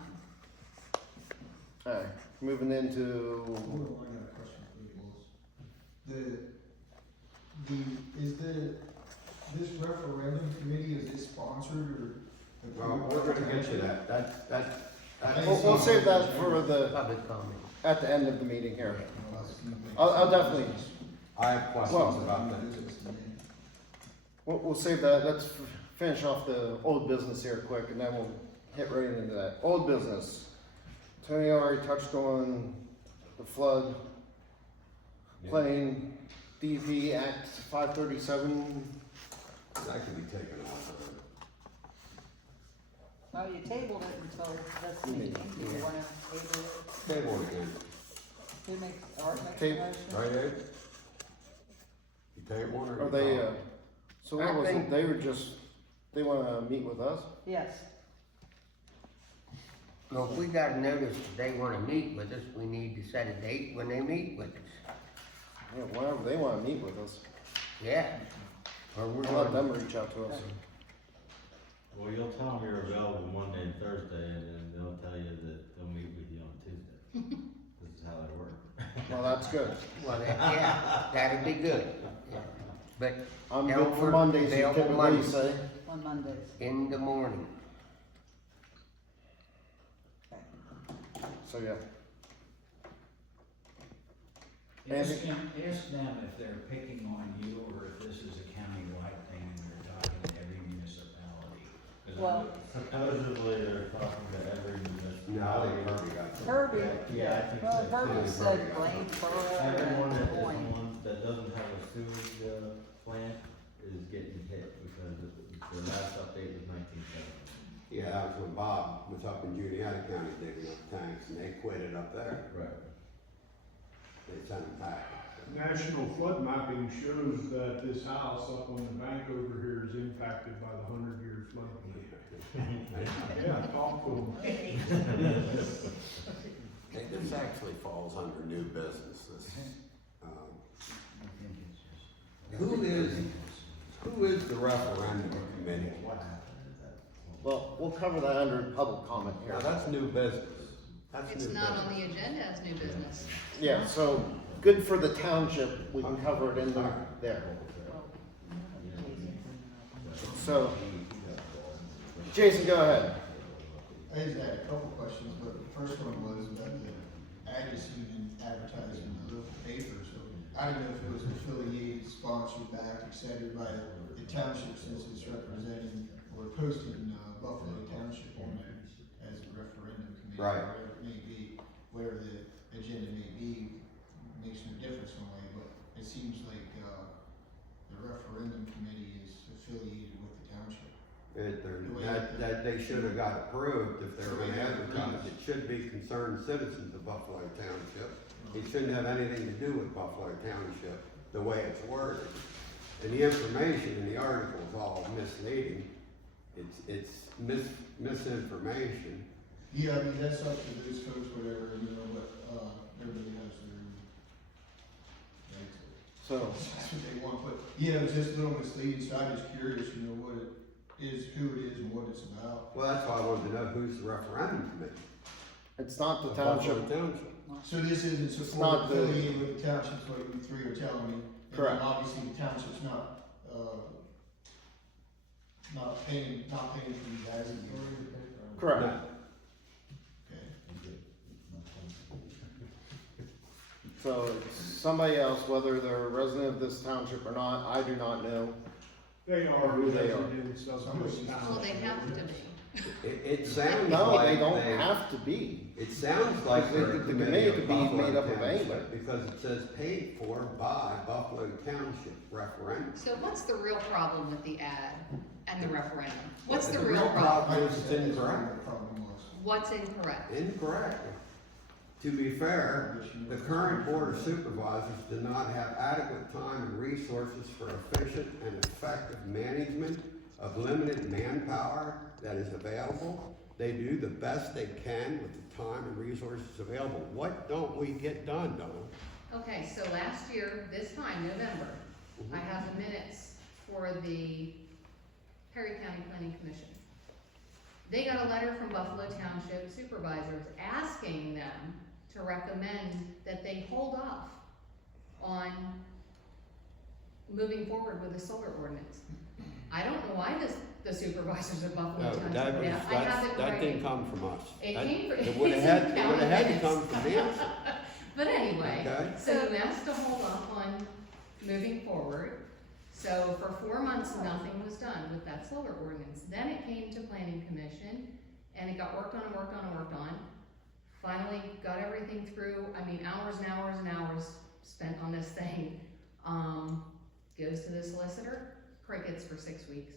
Alright, moving into, Oh, I got a question for you, Willis. This referendum committee, is it sponsored or? Well, we're gonna get you that. That's. we'll save that for the, Public comment. at the end of the meeting here. Well, that's a few things. I'll definitely, I have questions Well- about that. we'll save that, let's finish off the old business here quick and then we'll hit right into that. Old business. Tony already touched on the flood plain DEP Act 537. That can be taken off. well, you tabled it until this meeting, do you wanna table it? Table it again. Who makes, Art makes a Table. motion? Right, Ed? You take one or? Are you they, call? so what I was it, think- they were just, they wanna meet with us? Yes, Well, if we got a notice that they wanna meet with us, we need to set a date when they meet with us. Yeah, whenever they wanna meet with us, Yeah. Or we're we'll let gonna, them reach out to us. Well, you'll tell them you're available Monday and Thursday, and then they'll tell you that they'll meet with you on Tuesday. This is how they work. Well, that's good. well, yeah, that'd be good. Yeah. But I'm They'll good for work- Mondays, you they'll typically Monday. say. on Mondays. in the morning. So, yeah. Ask them if they're picking on you or if this is a county-wide thing and they're talking to every municipality. 'Cause I Well, know- Supposedly, they're talking to every No, municipality. they already got. Herbie, Yeah, I think well, so. Herbie said Blaine Borough Everyone that and is Point. on, that doesn't have a sewage, plant is getting hit because the last update was 1970. Yeah, that was when Bob was up in Juliana County digging up tanks and they quit it up there. Right. They sent them back. National flood mapping shows that this house up on the bank over here is impacted by the 100-year flood. Yeah, talk to them. Hey, this actually falls under new business, this, who is the referendum committee? Well, we'll cover that under public comment here. Now, that's new business. That's It's new not on business. the agenda as new business. Yeah, so, good for the township, we can cover it in there. So, Jason, go ahead. I just had a couple questions, but the first one was about the I just seen an advertisement in the local paper, so I don't know if it was affiliated, sponsored, backed, et cetera, by the township since it's representing or posting Buffalo Township on it as a referendum committee. Right. Whatever it may be, whatever the agenda may be, makes no difference in a way, but it seems like the referendum committee is affiliated with the township. That they should have got approved if they were gonna advertise. It should be concerned citizens of Buffalo Township. It shouldn't have anything to do with Buffalo Township, the way it's worded. And the information in the article is all misleading. It's misinformation. Yeah, I mean, that's up to those folks, whatever, you know, but, everybody has their own. Right, So, that's what they want, but, yeah, it was just a little misleading, so I'm just curious, you know, what it is, who it is, and what it's about. Well, that's why I wanted to know who's the referendum committee. it's not the of Buffalo township, Township. So this isn't not support the- affiliated with the townships, like you three are telling me? And Correct. then obviously, the township's not paying for you guys a year. correct. No. Okay. So it's somebody else, whether they're a resident of this township or not, I do not know. They are Who they are. residents of this Well, town. they have to be. It sounds No, like they don't have to be. It sounds like they're a The committee committee of could be Buffalo made up of Township, anybody. because it says paid for by Buffalo Township referendum. So what's the real problem with the ad and the referendum? What's the real problem? problem is it's incorrect. Problem was. What's incorrect? Incorrect. To be fair, the current Board of Supervisors do not have adequate time and resources for efficient and effective management of limited manpower that is available. They do the best they can with the time and resources available. What don't we get done, Donna? Okay, so last year, this time, November, I have the minutes for the Perry County Planning Commission. They got a letter from Buffalo Township Supervisors asking them to recommend that they hold off on moving forward with the solar ordinance. I don't know why the supervisors of Buffalo No, Township, that was, did that. I have it that didn't right. come from us. It That- came from- It would have had, it would have had to come from Nancy. But anyway, Okay. so you asked to hold off on moving forward. So for 4 months, nothing was done with that solar ordinance. Then it came to planning commission and it got worked on and worked on and worked on. Finally got everything through, I mean, hours and hours and hours spent on this thing. Goes to the solicitor, crickets for 6 weeks.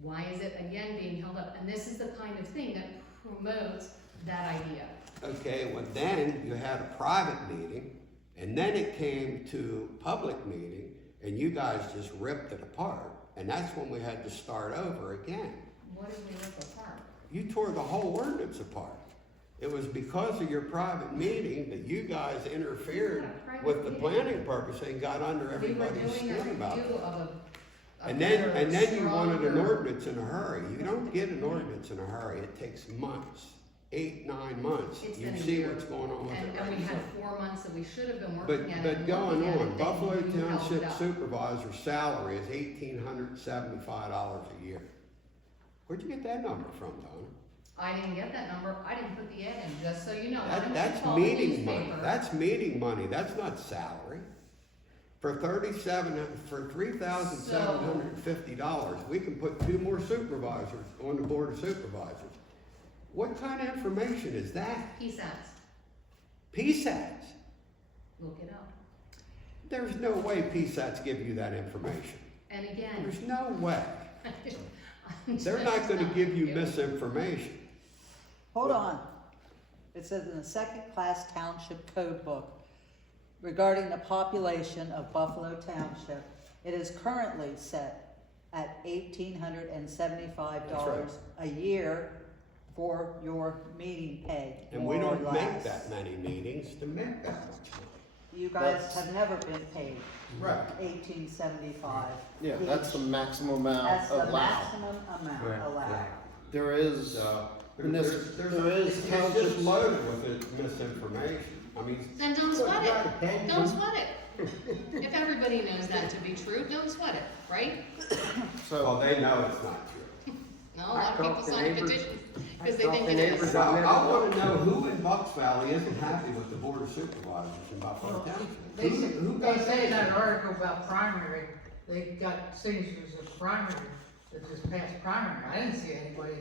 Why is it again being held up? And this is the kind of thing that promotes that idea. Okay, well then you had a private meeting, and then it came to public meeting, and you guys just ripped it apart. And that's when we had to start over again. What did we rip apart? You tore the whole ordinance apart. It was because of your private meeting that you guys interfered with the planning purpose and got under everybody's We were skin doing a about review it. of a And then you wanted an stronger- ordinance in a hurry. You don't get an ordinance in a hurry. It takes months, 8, 9 months. It's You been a see year. what's going on with it And right we had now. 4 months that we should have been working at it. But and going looking at on, it, Buffalo then you held it Township up. Supervisor's salary is $1,875 a year. Where'd you get that number from, Donna? I didn't get that number, I didn't put the ad in, just so you know. Why don't you That's call the meeting money. newspaper? That's meeting money. That's not salary. For $3,750, we can put 2 more supervisors on the Board of Supervisors. What kind of information is that? PSATs, PSATs. look it up. There's no way PSATs give you that information. And again. There's no way. I'm They're just not gonna give you telling misinformation. Hold on. It says in the second-class township code book regarding the population of Buffalo Township, it is currently set at $1,875 a year for your meeting pay, And we more or don't make less. that many meetings to make that much money. You guys That's- have never been paid Right. $1,875. Yeah, that's the maximum amount That's the allowed. maximum amount Right, allowed. right. There is, So, And this- there is it's just townships- loaded with misinformation. I mean, Then don't sweat it, Depends don't on- sweat it. If everybody knows that to be true, don't sweat it, right? well, so, they know it's not true. No, a lot of I people talked to sign neighbors. petitions. Because they think The it neighbors is. So I wanna know who in Bucks Valley isn't happy with the Board of Supervisors in Buffalo Township? They Who- say, who they got say in that? that article about primary, they got signatures of primary, that just passed primary. I didn't see anybody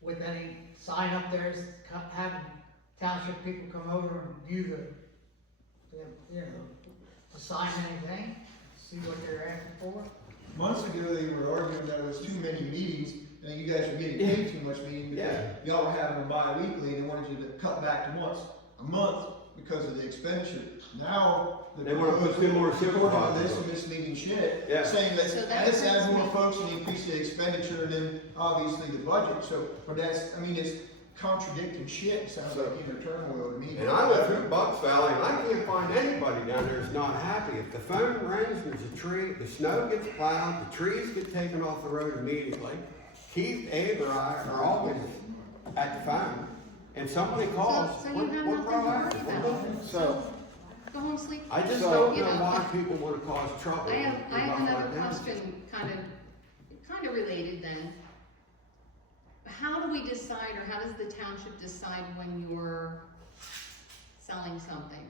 with any sign up there having township people come over and view you know, to sign anything, see what they're asking for. Months ago, they were arguing that it was too many meetings, and you guys were getting paid too much meeting, because y'all were having them bi-weekly, and they wanted you to cut back to a month because of the expenditure. Now, They wanna put two more according to supervisors this on. and misleading shit, Yeah. saying that So that let's add brings more me- folks and increase the expenditure, and then obviously the budget, so, but that's, I mean, it's contradicting shit, it sounds like inner turmoil to me. And I went through Bucks Valley, and I can't find anybody down there that's not happy. If the phone rings, there's a tree, the snow gets plowed, the trees get taken off the road immediately. Keith, Abe, or I are always at the phone, and somebody calls, So you what have nothing to proactive? worry about. So, Go home, sleep. I just So- don't You know know. why people wanna cause trouble. I have in Buffalo another Township. question, kind of related then. How do we decide, or how does the township decide when you're selling something?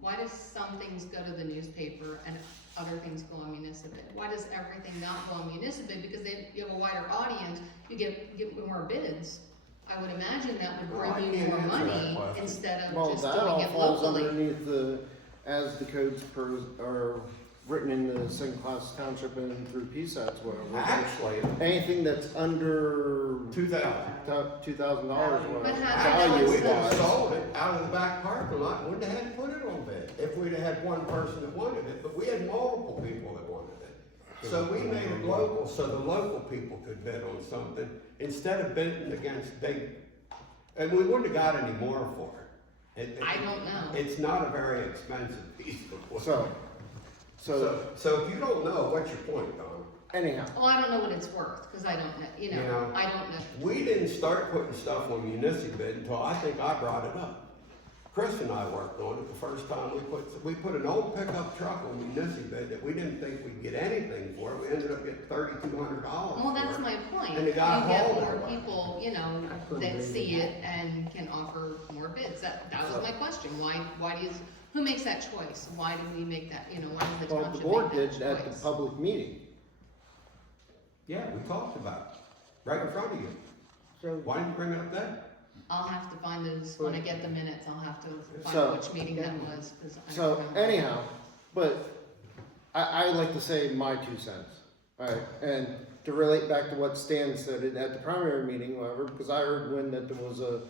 Why does some things go to the newspaper and other things go on municipal? Why does everything not go on municipal? Because then you have a wider audience, you get more bids. I would imagine that would Well, I bring you can't more answer that money question. instead of well, just that doing all it falls locally. underneath as the codes are written in the second class township and through PSATs, whatever. Actually, Anything that's under $2,000. $2,000, But whatever, how- We value could have wise. sold it out of the back parking lot, wouldn't have had to put it on bid, if we'd have had one person that wanted it, but we had multiple people that wanted it. So we made it local, so the local people could bid on something, instead of bidding against big, and we wouldn't have got any more for it. I don't know. It's not a very expensive piece of equipment. So, if you don't know, what's your point, Don? anyhow, Well, I don't know what it's worth, because I don't know, You know, I don't know. We didn't start putting stuff on municipal bid until I think I brought it up. Chris and I worked on it the first time we put an old pickup truck on municipal bid that we didn't think we'd get anything for. We ended up getting $3,200. Well, that's for it. my point. And the guy You get hauled it more away. people, that see it and can offer more bids. That was my question. Why who makes that choice? Why do we make that, why does the well, township the board make did that at the choice? public meeting. Yeah, we talked about it, right in front of you. So, Why didn't you bring it up then? I'll have to find those, when I get the minutes, I'll have to So- find which meeting that was, because I so don't remember. anyhow, but I like to say my 2 cents, alright, and to relate back to what Stan said at the primary meeting, whatever, because I heard when that there was a,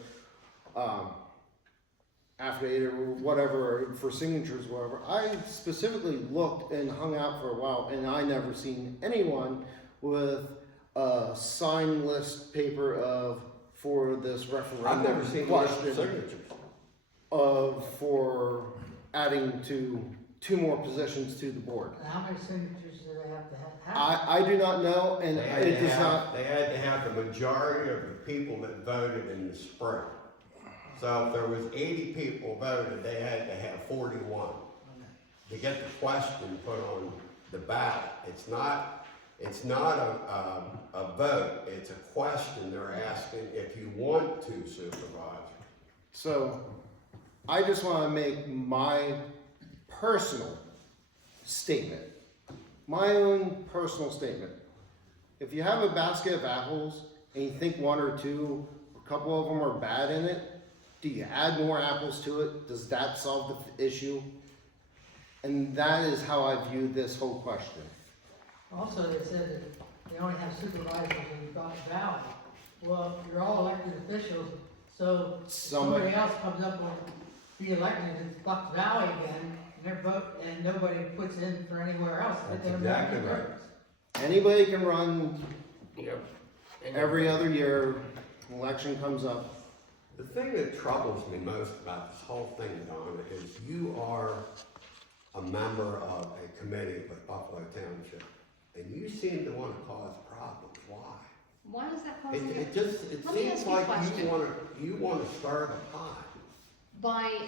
affidavit or whatever for signatures, whatever. I specifically looked and hung out for a while, and I never seen anyone with a sign list paper for this referendum I've never seen question signatures. for adding to 2 more positions to the board. And how many signatures do they have to have? I do not know, and They had it to does have, not. they had to have the majority of the people that voted in the spring. So if there was 80 people voted, they had to have 41 to get the question put on the ballot. It's not a vote, it's a question they're asking if you want to supervise. So, I just want to make my personal statement, my own personal statement. If you have a basket of apples and you think 1 or 2, a couple of them are bad in it, do you add more apples to it? Does that solve the issue? And that is how I view this whole question. Also, they said that they only have supervisors in Bucks Valley. Well, you're all elected officials, so if somebody else comes up and be elected in Bucks Valley again, and their vote, and nobody puts in for anywhere else, That's they're exactly making a right. difference. Anybody can run Yep. every other year, election comes up. The thing that troubles me most about this whole thing, Don, is you are a member of a committee with Buffalo Township, and you seem to want to cause problems. Why? Why does that cause? It Let me seems ask you a like question. you want to stir the pot.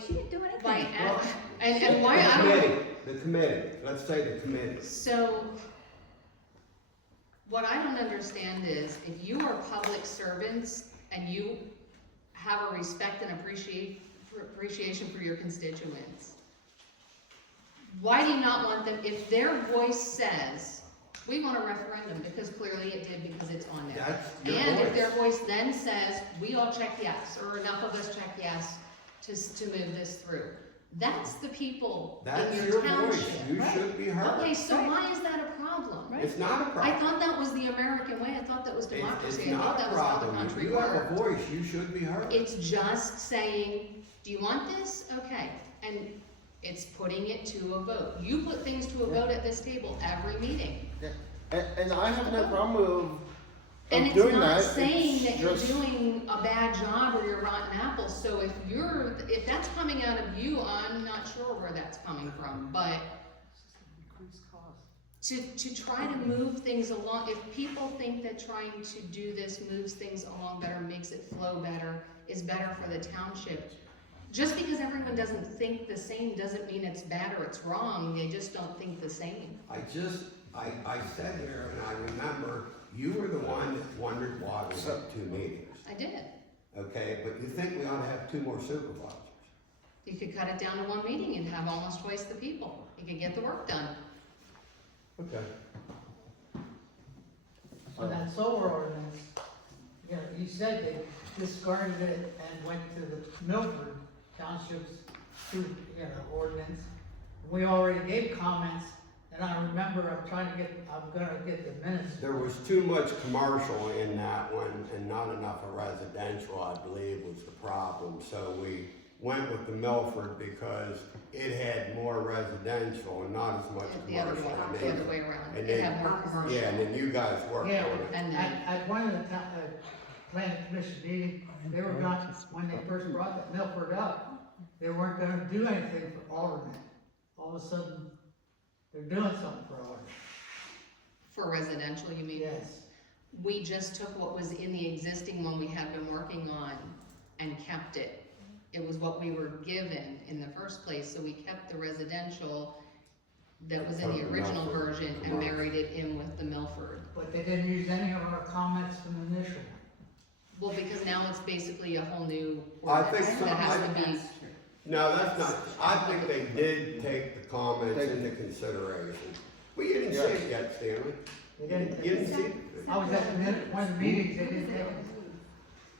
She didn't do anything. And why, I don't. The committee, let's say the committee. So, what I don't understand is, if you are public servants and you have a respect and appreciation for your constituents, why do you not want them, if their voice says, we want a referendum, because clearly it did, because it's on there. That's your And if voice. their voice then says, we all check yes, or enough of us check yes to move this through, that's the people in That's your your voice, township. you should be heard. Okay, so why is that a problem? It's not a I problem. thought that was the American way, I thought that was It's democracy, I thought not that a was how the problem, country if you have worked. a voice, you should be heard. It's just saying, do you want this? Okay, and it's putting it to a vote. You put things to a vote at this table every meeting. And I have no problem And of it's doing not that. saying It's that you're just- doing a bad job or you're rotten apples, so if that's coming out of you, I'm not sure where that's coming from, but to try to move things along, if people think that trying to do this moves things along better, makes it flow better, is better for the township, just because everyone doesn't think the same doesn't mean it's bad or it's wrong, they just don't think the same. I sat here and I remember you were the one that wondered why we had 2 meetings. I did. Okay, but you think we ought to have 2 more supervisors? You could cut it down to 1 meeting and have almost twice the people. You could get the work done. Okay. On that solar ordinance, you know, you said they discarded it and went to the Milford Township's, ordinance. We already gave comments, and I remember I'm gonna get the minutes. There was too much commercial in that one and not enough of residential, I believe, was the problem. So we went with the Milford because it had more residential and not as much The other commercial. And way, then- the other way around. and They then- have more commercial. Yeah, and then you guys worked on Yeah, it. And then- at one of the planning commission meetings, they were not, when they first brought that Milford up, they weren't gonna do anything for Alderman. All of a sudden, they're doing something for Alderman. For residential, you mean? Yes. We just took what was in the existing one we had been working on and kept it. It was what we were given in the first place, so we kept the residential that was in the original version and married it in with the Milford. But they didn't use any of our comments from the initial one. Well, because now it's basically a whole new I think ordinance so. that has to be. That's true. No, that's not, I think they did take the comments into consideration. Well, you didn't see it yet, Stanley. They didn't You take didn't see it? I was at one of the meetings, they didn't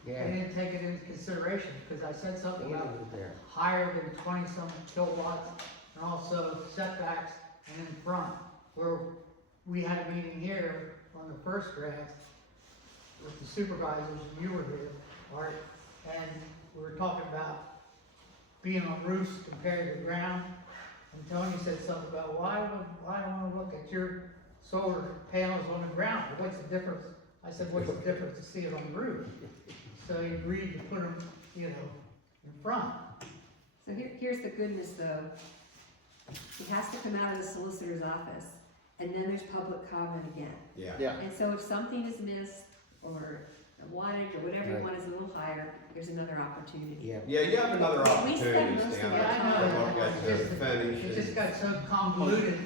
Yeah. take it into consideration, because I said something Danny about was there. higher than 20-some kilowatts, and also setbacks and in front, where we had a meeting here on the first draft with the supervisors, and you were here, Art, and we were talking about being on roofs compared to the ground, and Tony said something about, why I wanna look at your solar panels on the ground, what's the difference? I said, what's the difference to see it on the roof? So he agreed to put them, in front. So here's the goodness though. It has to come out of the solicitor's office, and then there's public comment again. Yeah. Yeah, And so if something is missed, or the wattage, or whatever you Right. want is a little higher, there's another opportunity. Yeah. Yeah, you have another We spend opportunity, most of Stanley. our Yeah, I know. We'll get to It's just- finish It just and- got so convoluted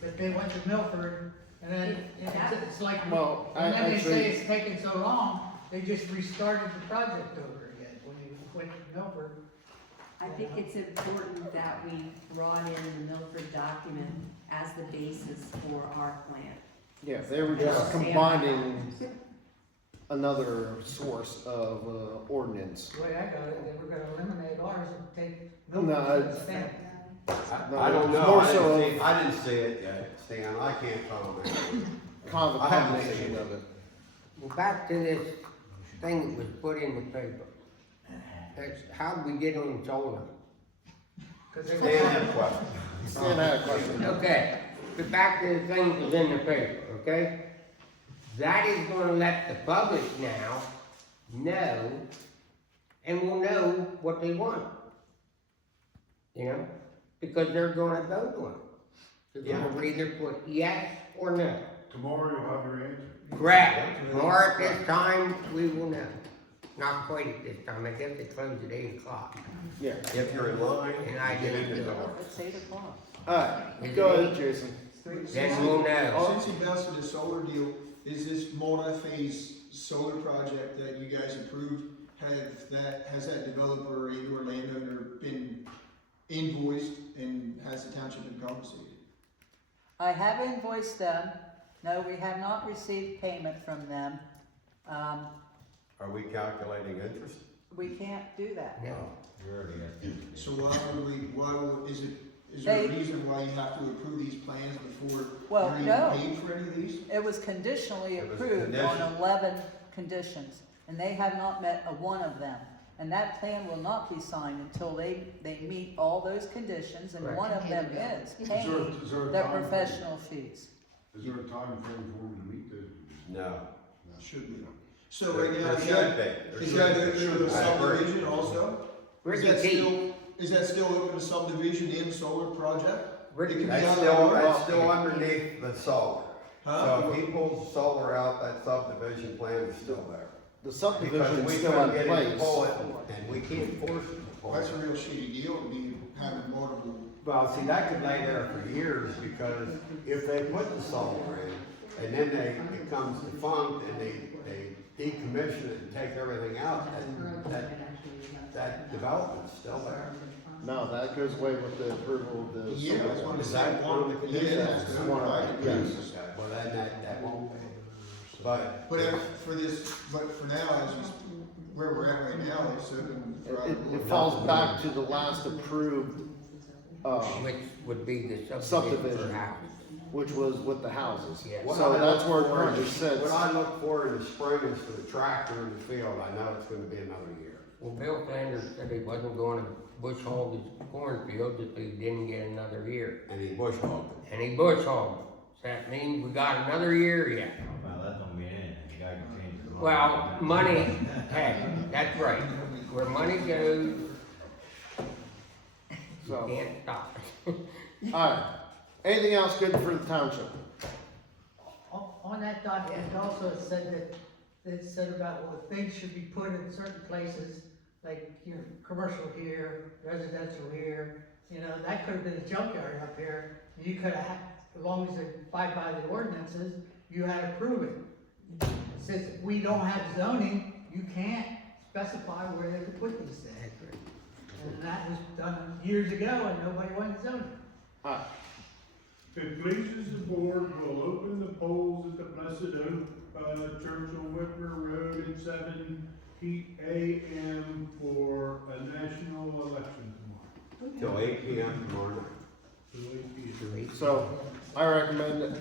that they went to Milford, and then it's like, well, I and then they say actually, it's taking so long, they just restarted the project over again when you went to Milford. I think it's important that we brought in the Milford document as the basis for our plan. yeah, they were just combining another source of ordinance. The way I got it, they were gonna eliminate ours and take No, Milford it's- instead. I don't know, More I so- didn't see it yet, Stan, I can't comment. Kind of a I haven't combination seen it. of it. Well, back to this thing that was put in the paper. That's, how did we get on solar? 'Cause they Stan had were, a question. Stan had a question. Okay, but back to the thing that was in the paper, okay? That is gonna let the public now know, and will know what they want. You know, because they're gonna vote on it. They're gonna either put yes or no. Tomorrow you'll have your answer. Correct, or at this time, we will know. Not quite at this time, I guess they close at 8 o'clock, Yeah. If you're in line, and I get in didn't the know. door. It's 8 o'clock. Alright, go ahead, Jason. Then we'll know. Since he invested his solar deal, is this multi-phase solar project that you guys approved, has that developer or landowner been invoiced and has the township been compensated? I have invoiced them. No, we have not received payment from them. Are we calculating interest? We can't do that. No. You already got two. So is there a reason why you have to approve these plans before Well, you're even no. paid for any of these? It was conditionally It was approved on conditional. 11 conditions, and they have not met one of them. And that plan will not be signed until they meet all those conditions, and Right. one of them is paying Is there a their time frame? professional fees. Is there a time frame for them to meet this? No. Should be. So right now, There is should that, be. There is should that be. open to I agree. subdivision also? Ricky Is that still open to subdivision in solar project? Ricky, It could be That's on still, the- that's still underneath the solar. Huh? So if he pulls the solar out, that subdivision plan is still there. The Because subdivision's we still couldn't in get him to place. pull it, and we can't force him to pull That's it. a real shitty deal to be having multiple. Well, see, that could lay there for years, because if they put the solar in, and then it comes defunct, and they decommission it and take everything out, that development's still there. No, that goes away with the approval of the. Yeah, that's one of Is the that one of the conditions? Yeah, that's One of right. the- yes. Okay, well, then that won't be. But. But for now, where we're at right now, it's open for. It falls back to the last approved, which would be the subdivision Subdivision. for houses. which was with the houses. Yeah. What So I that's look where it for currently is- sits. What I look for in the spring is for the tractor in the field, I know it's gonna be another year. Well, Bill Flanders said he wasn't going to bush hog his cornfield if he didn't get another year. And he bush hogged it. And he bush hogged it. So that means we got another year yet. Well, that don't mean anything, you gotta change the law. Well, money, hey, that's right. Where money goes, you So, can't stop it. alright, anything else good for the township? On that document, it also said it said about what things should be put in certain places, like, commercial here, residential here, that could have been a junkyard up here. You could have, as long as they abide by the ordinances, you had to prove it. Since we don't have zoning, you can't specify where they would put these things. And that was done years ago and nobody wanted zoning. Alright, If it pleases the board, we'll open the polls at the Blessed Oak, Churchill Whitmer Road at 7 a.m. for a national election tomorrow. Till 8 p.m. tomorrow night. So 8 p.m. so I recommend that,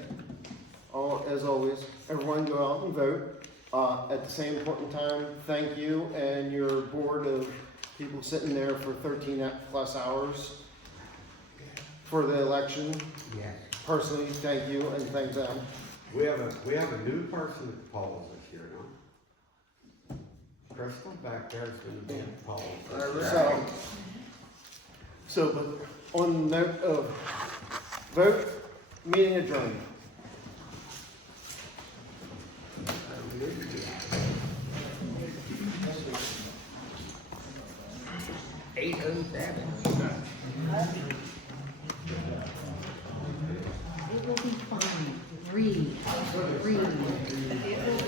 as always, everyone go out and vote. At the same point in time, thank you and your board of people sitting there for 13 plus hours for the election. Yes. Personally, thank you and thank them. We have a new person at the polls this year, no? Crystal back there is gonna be at the polls this year. So, but on the note of vote, meeting adjourned. It will be fine. Breathe.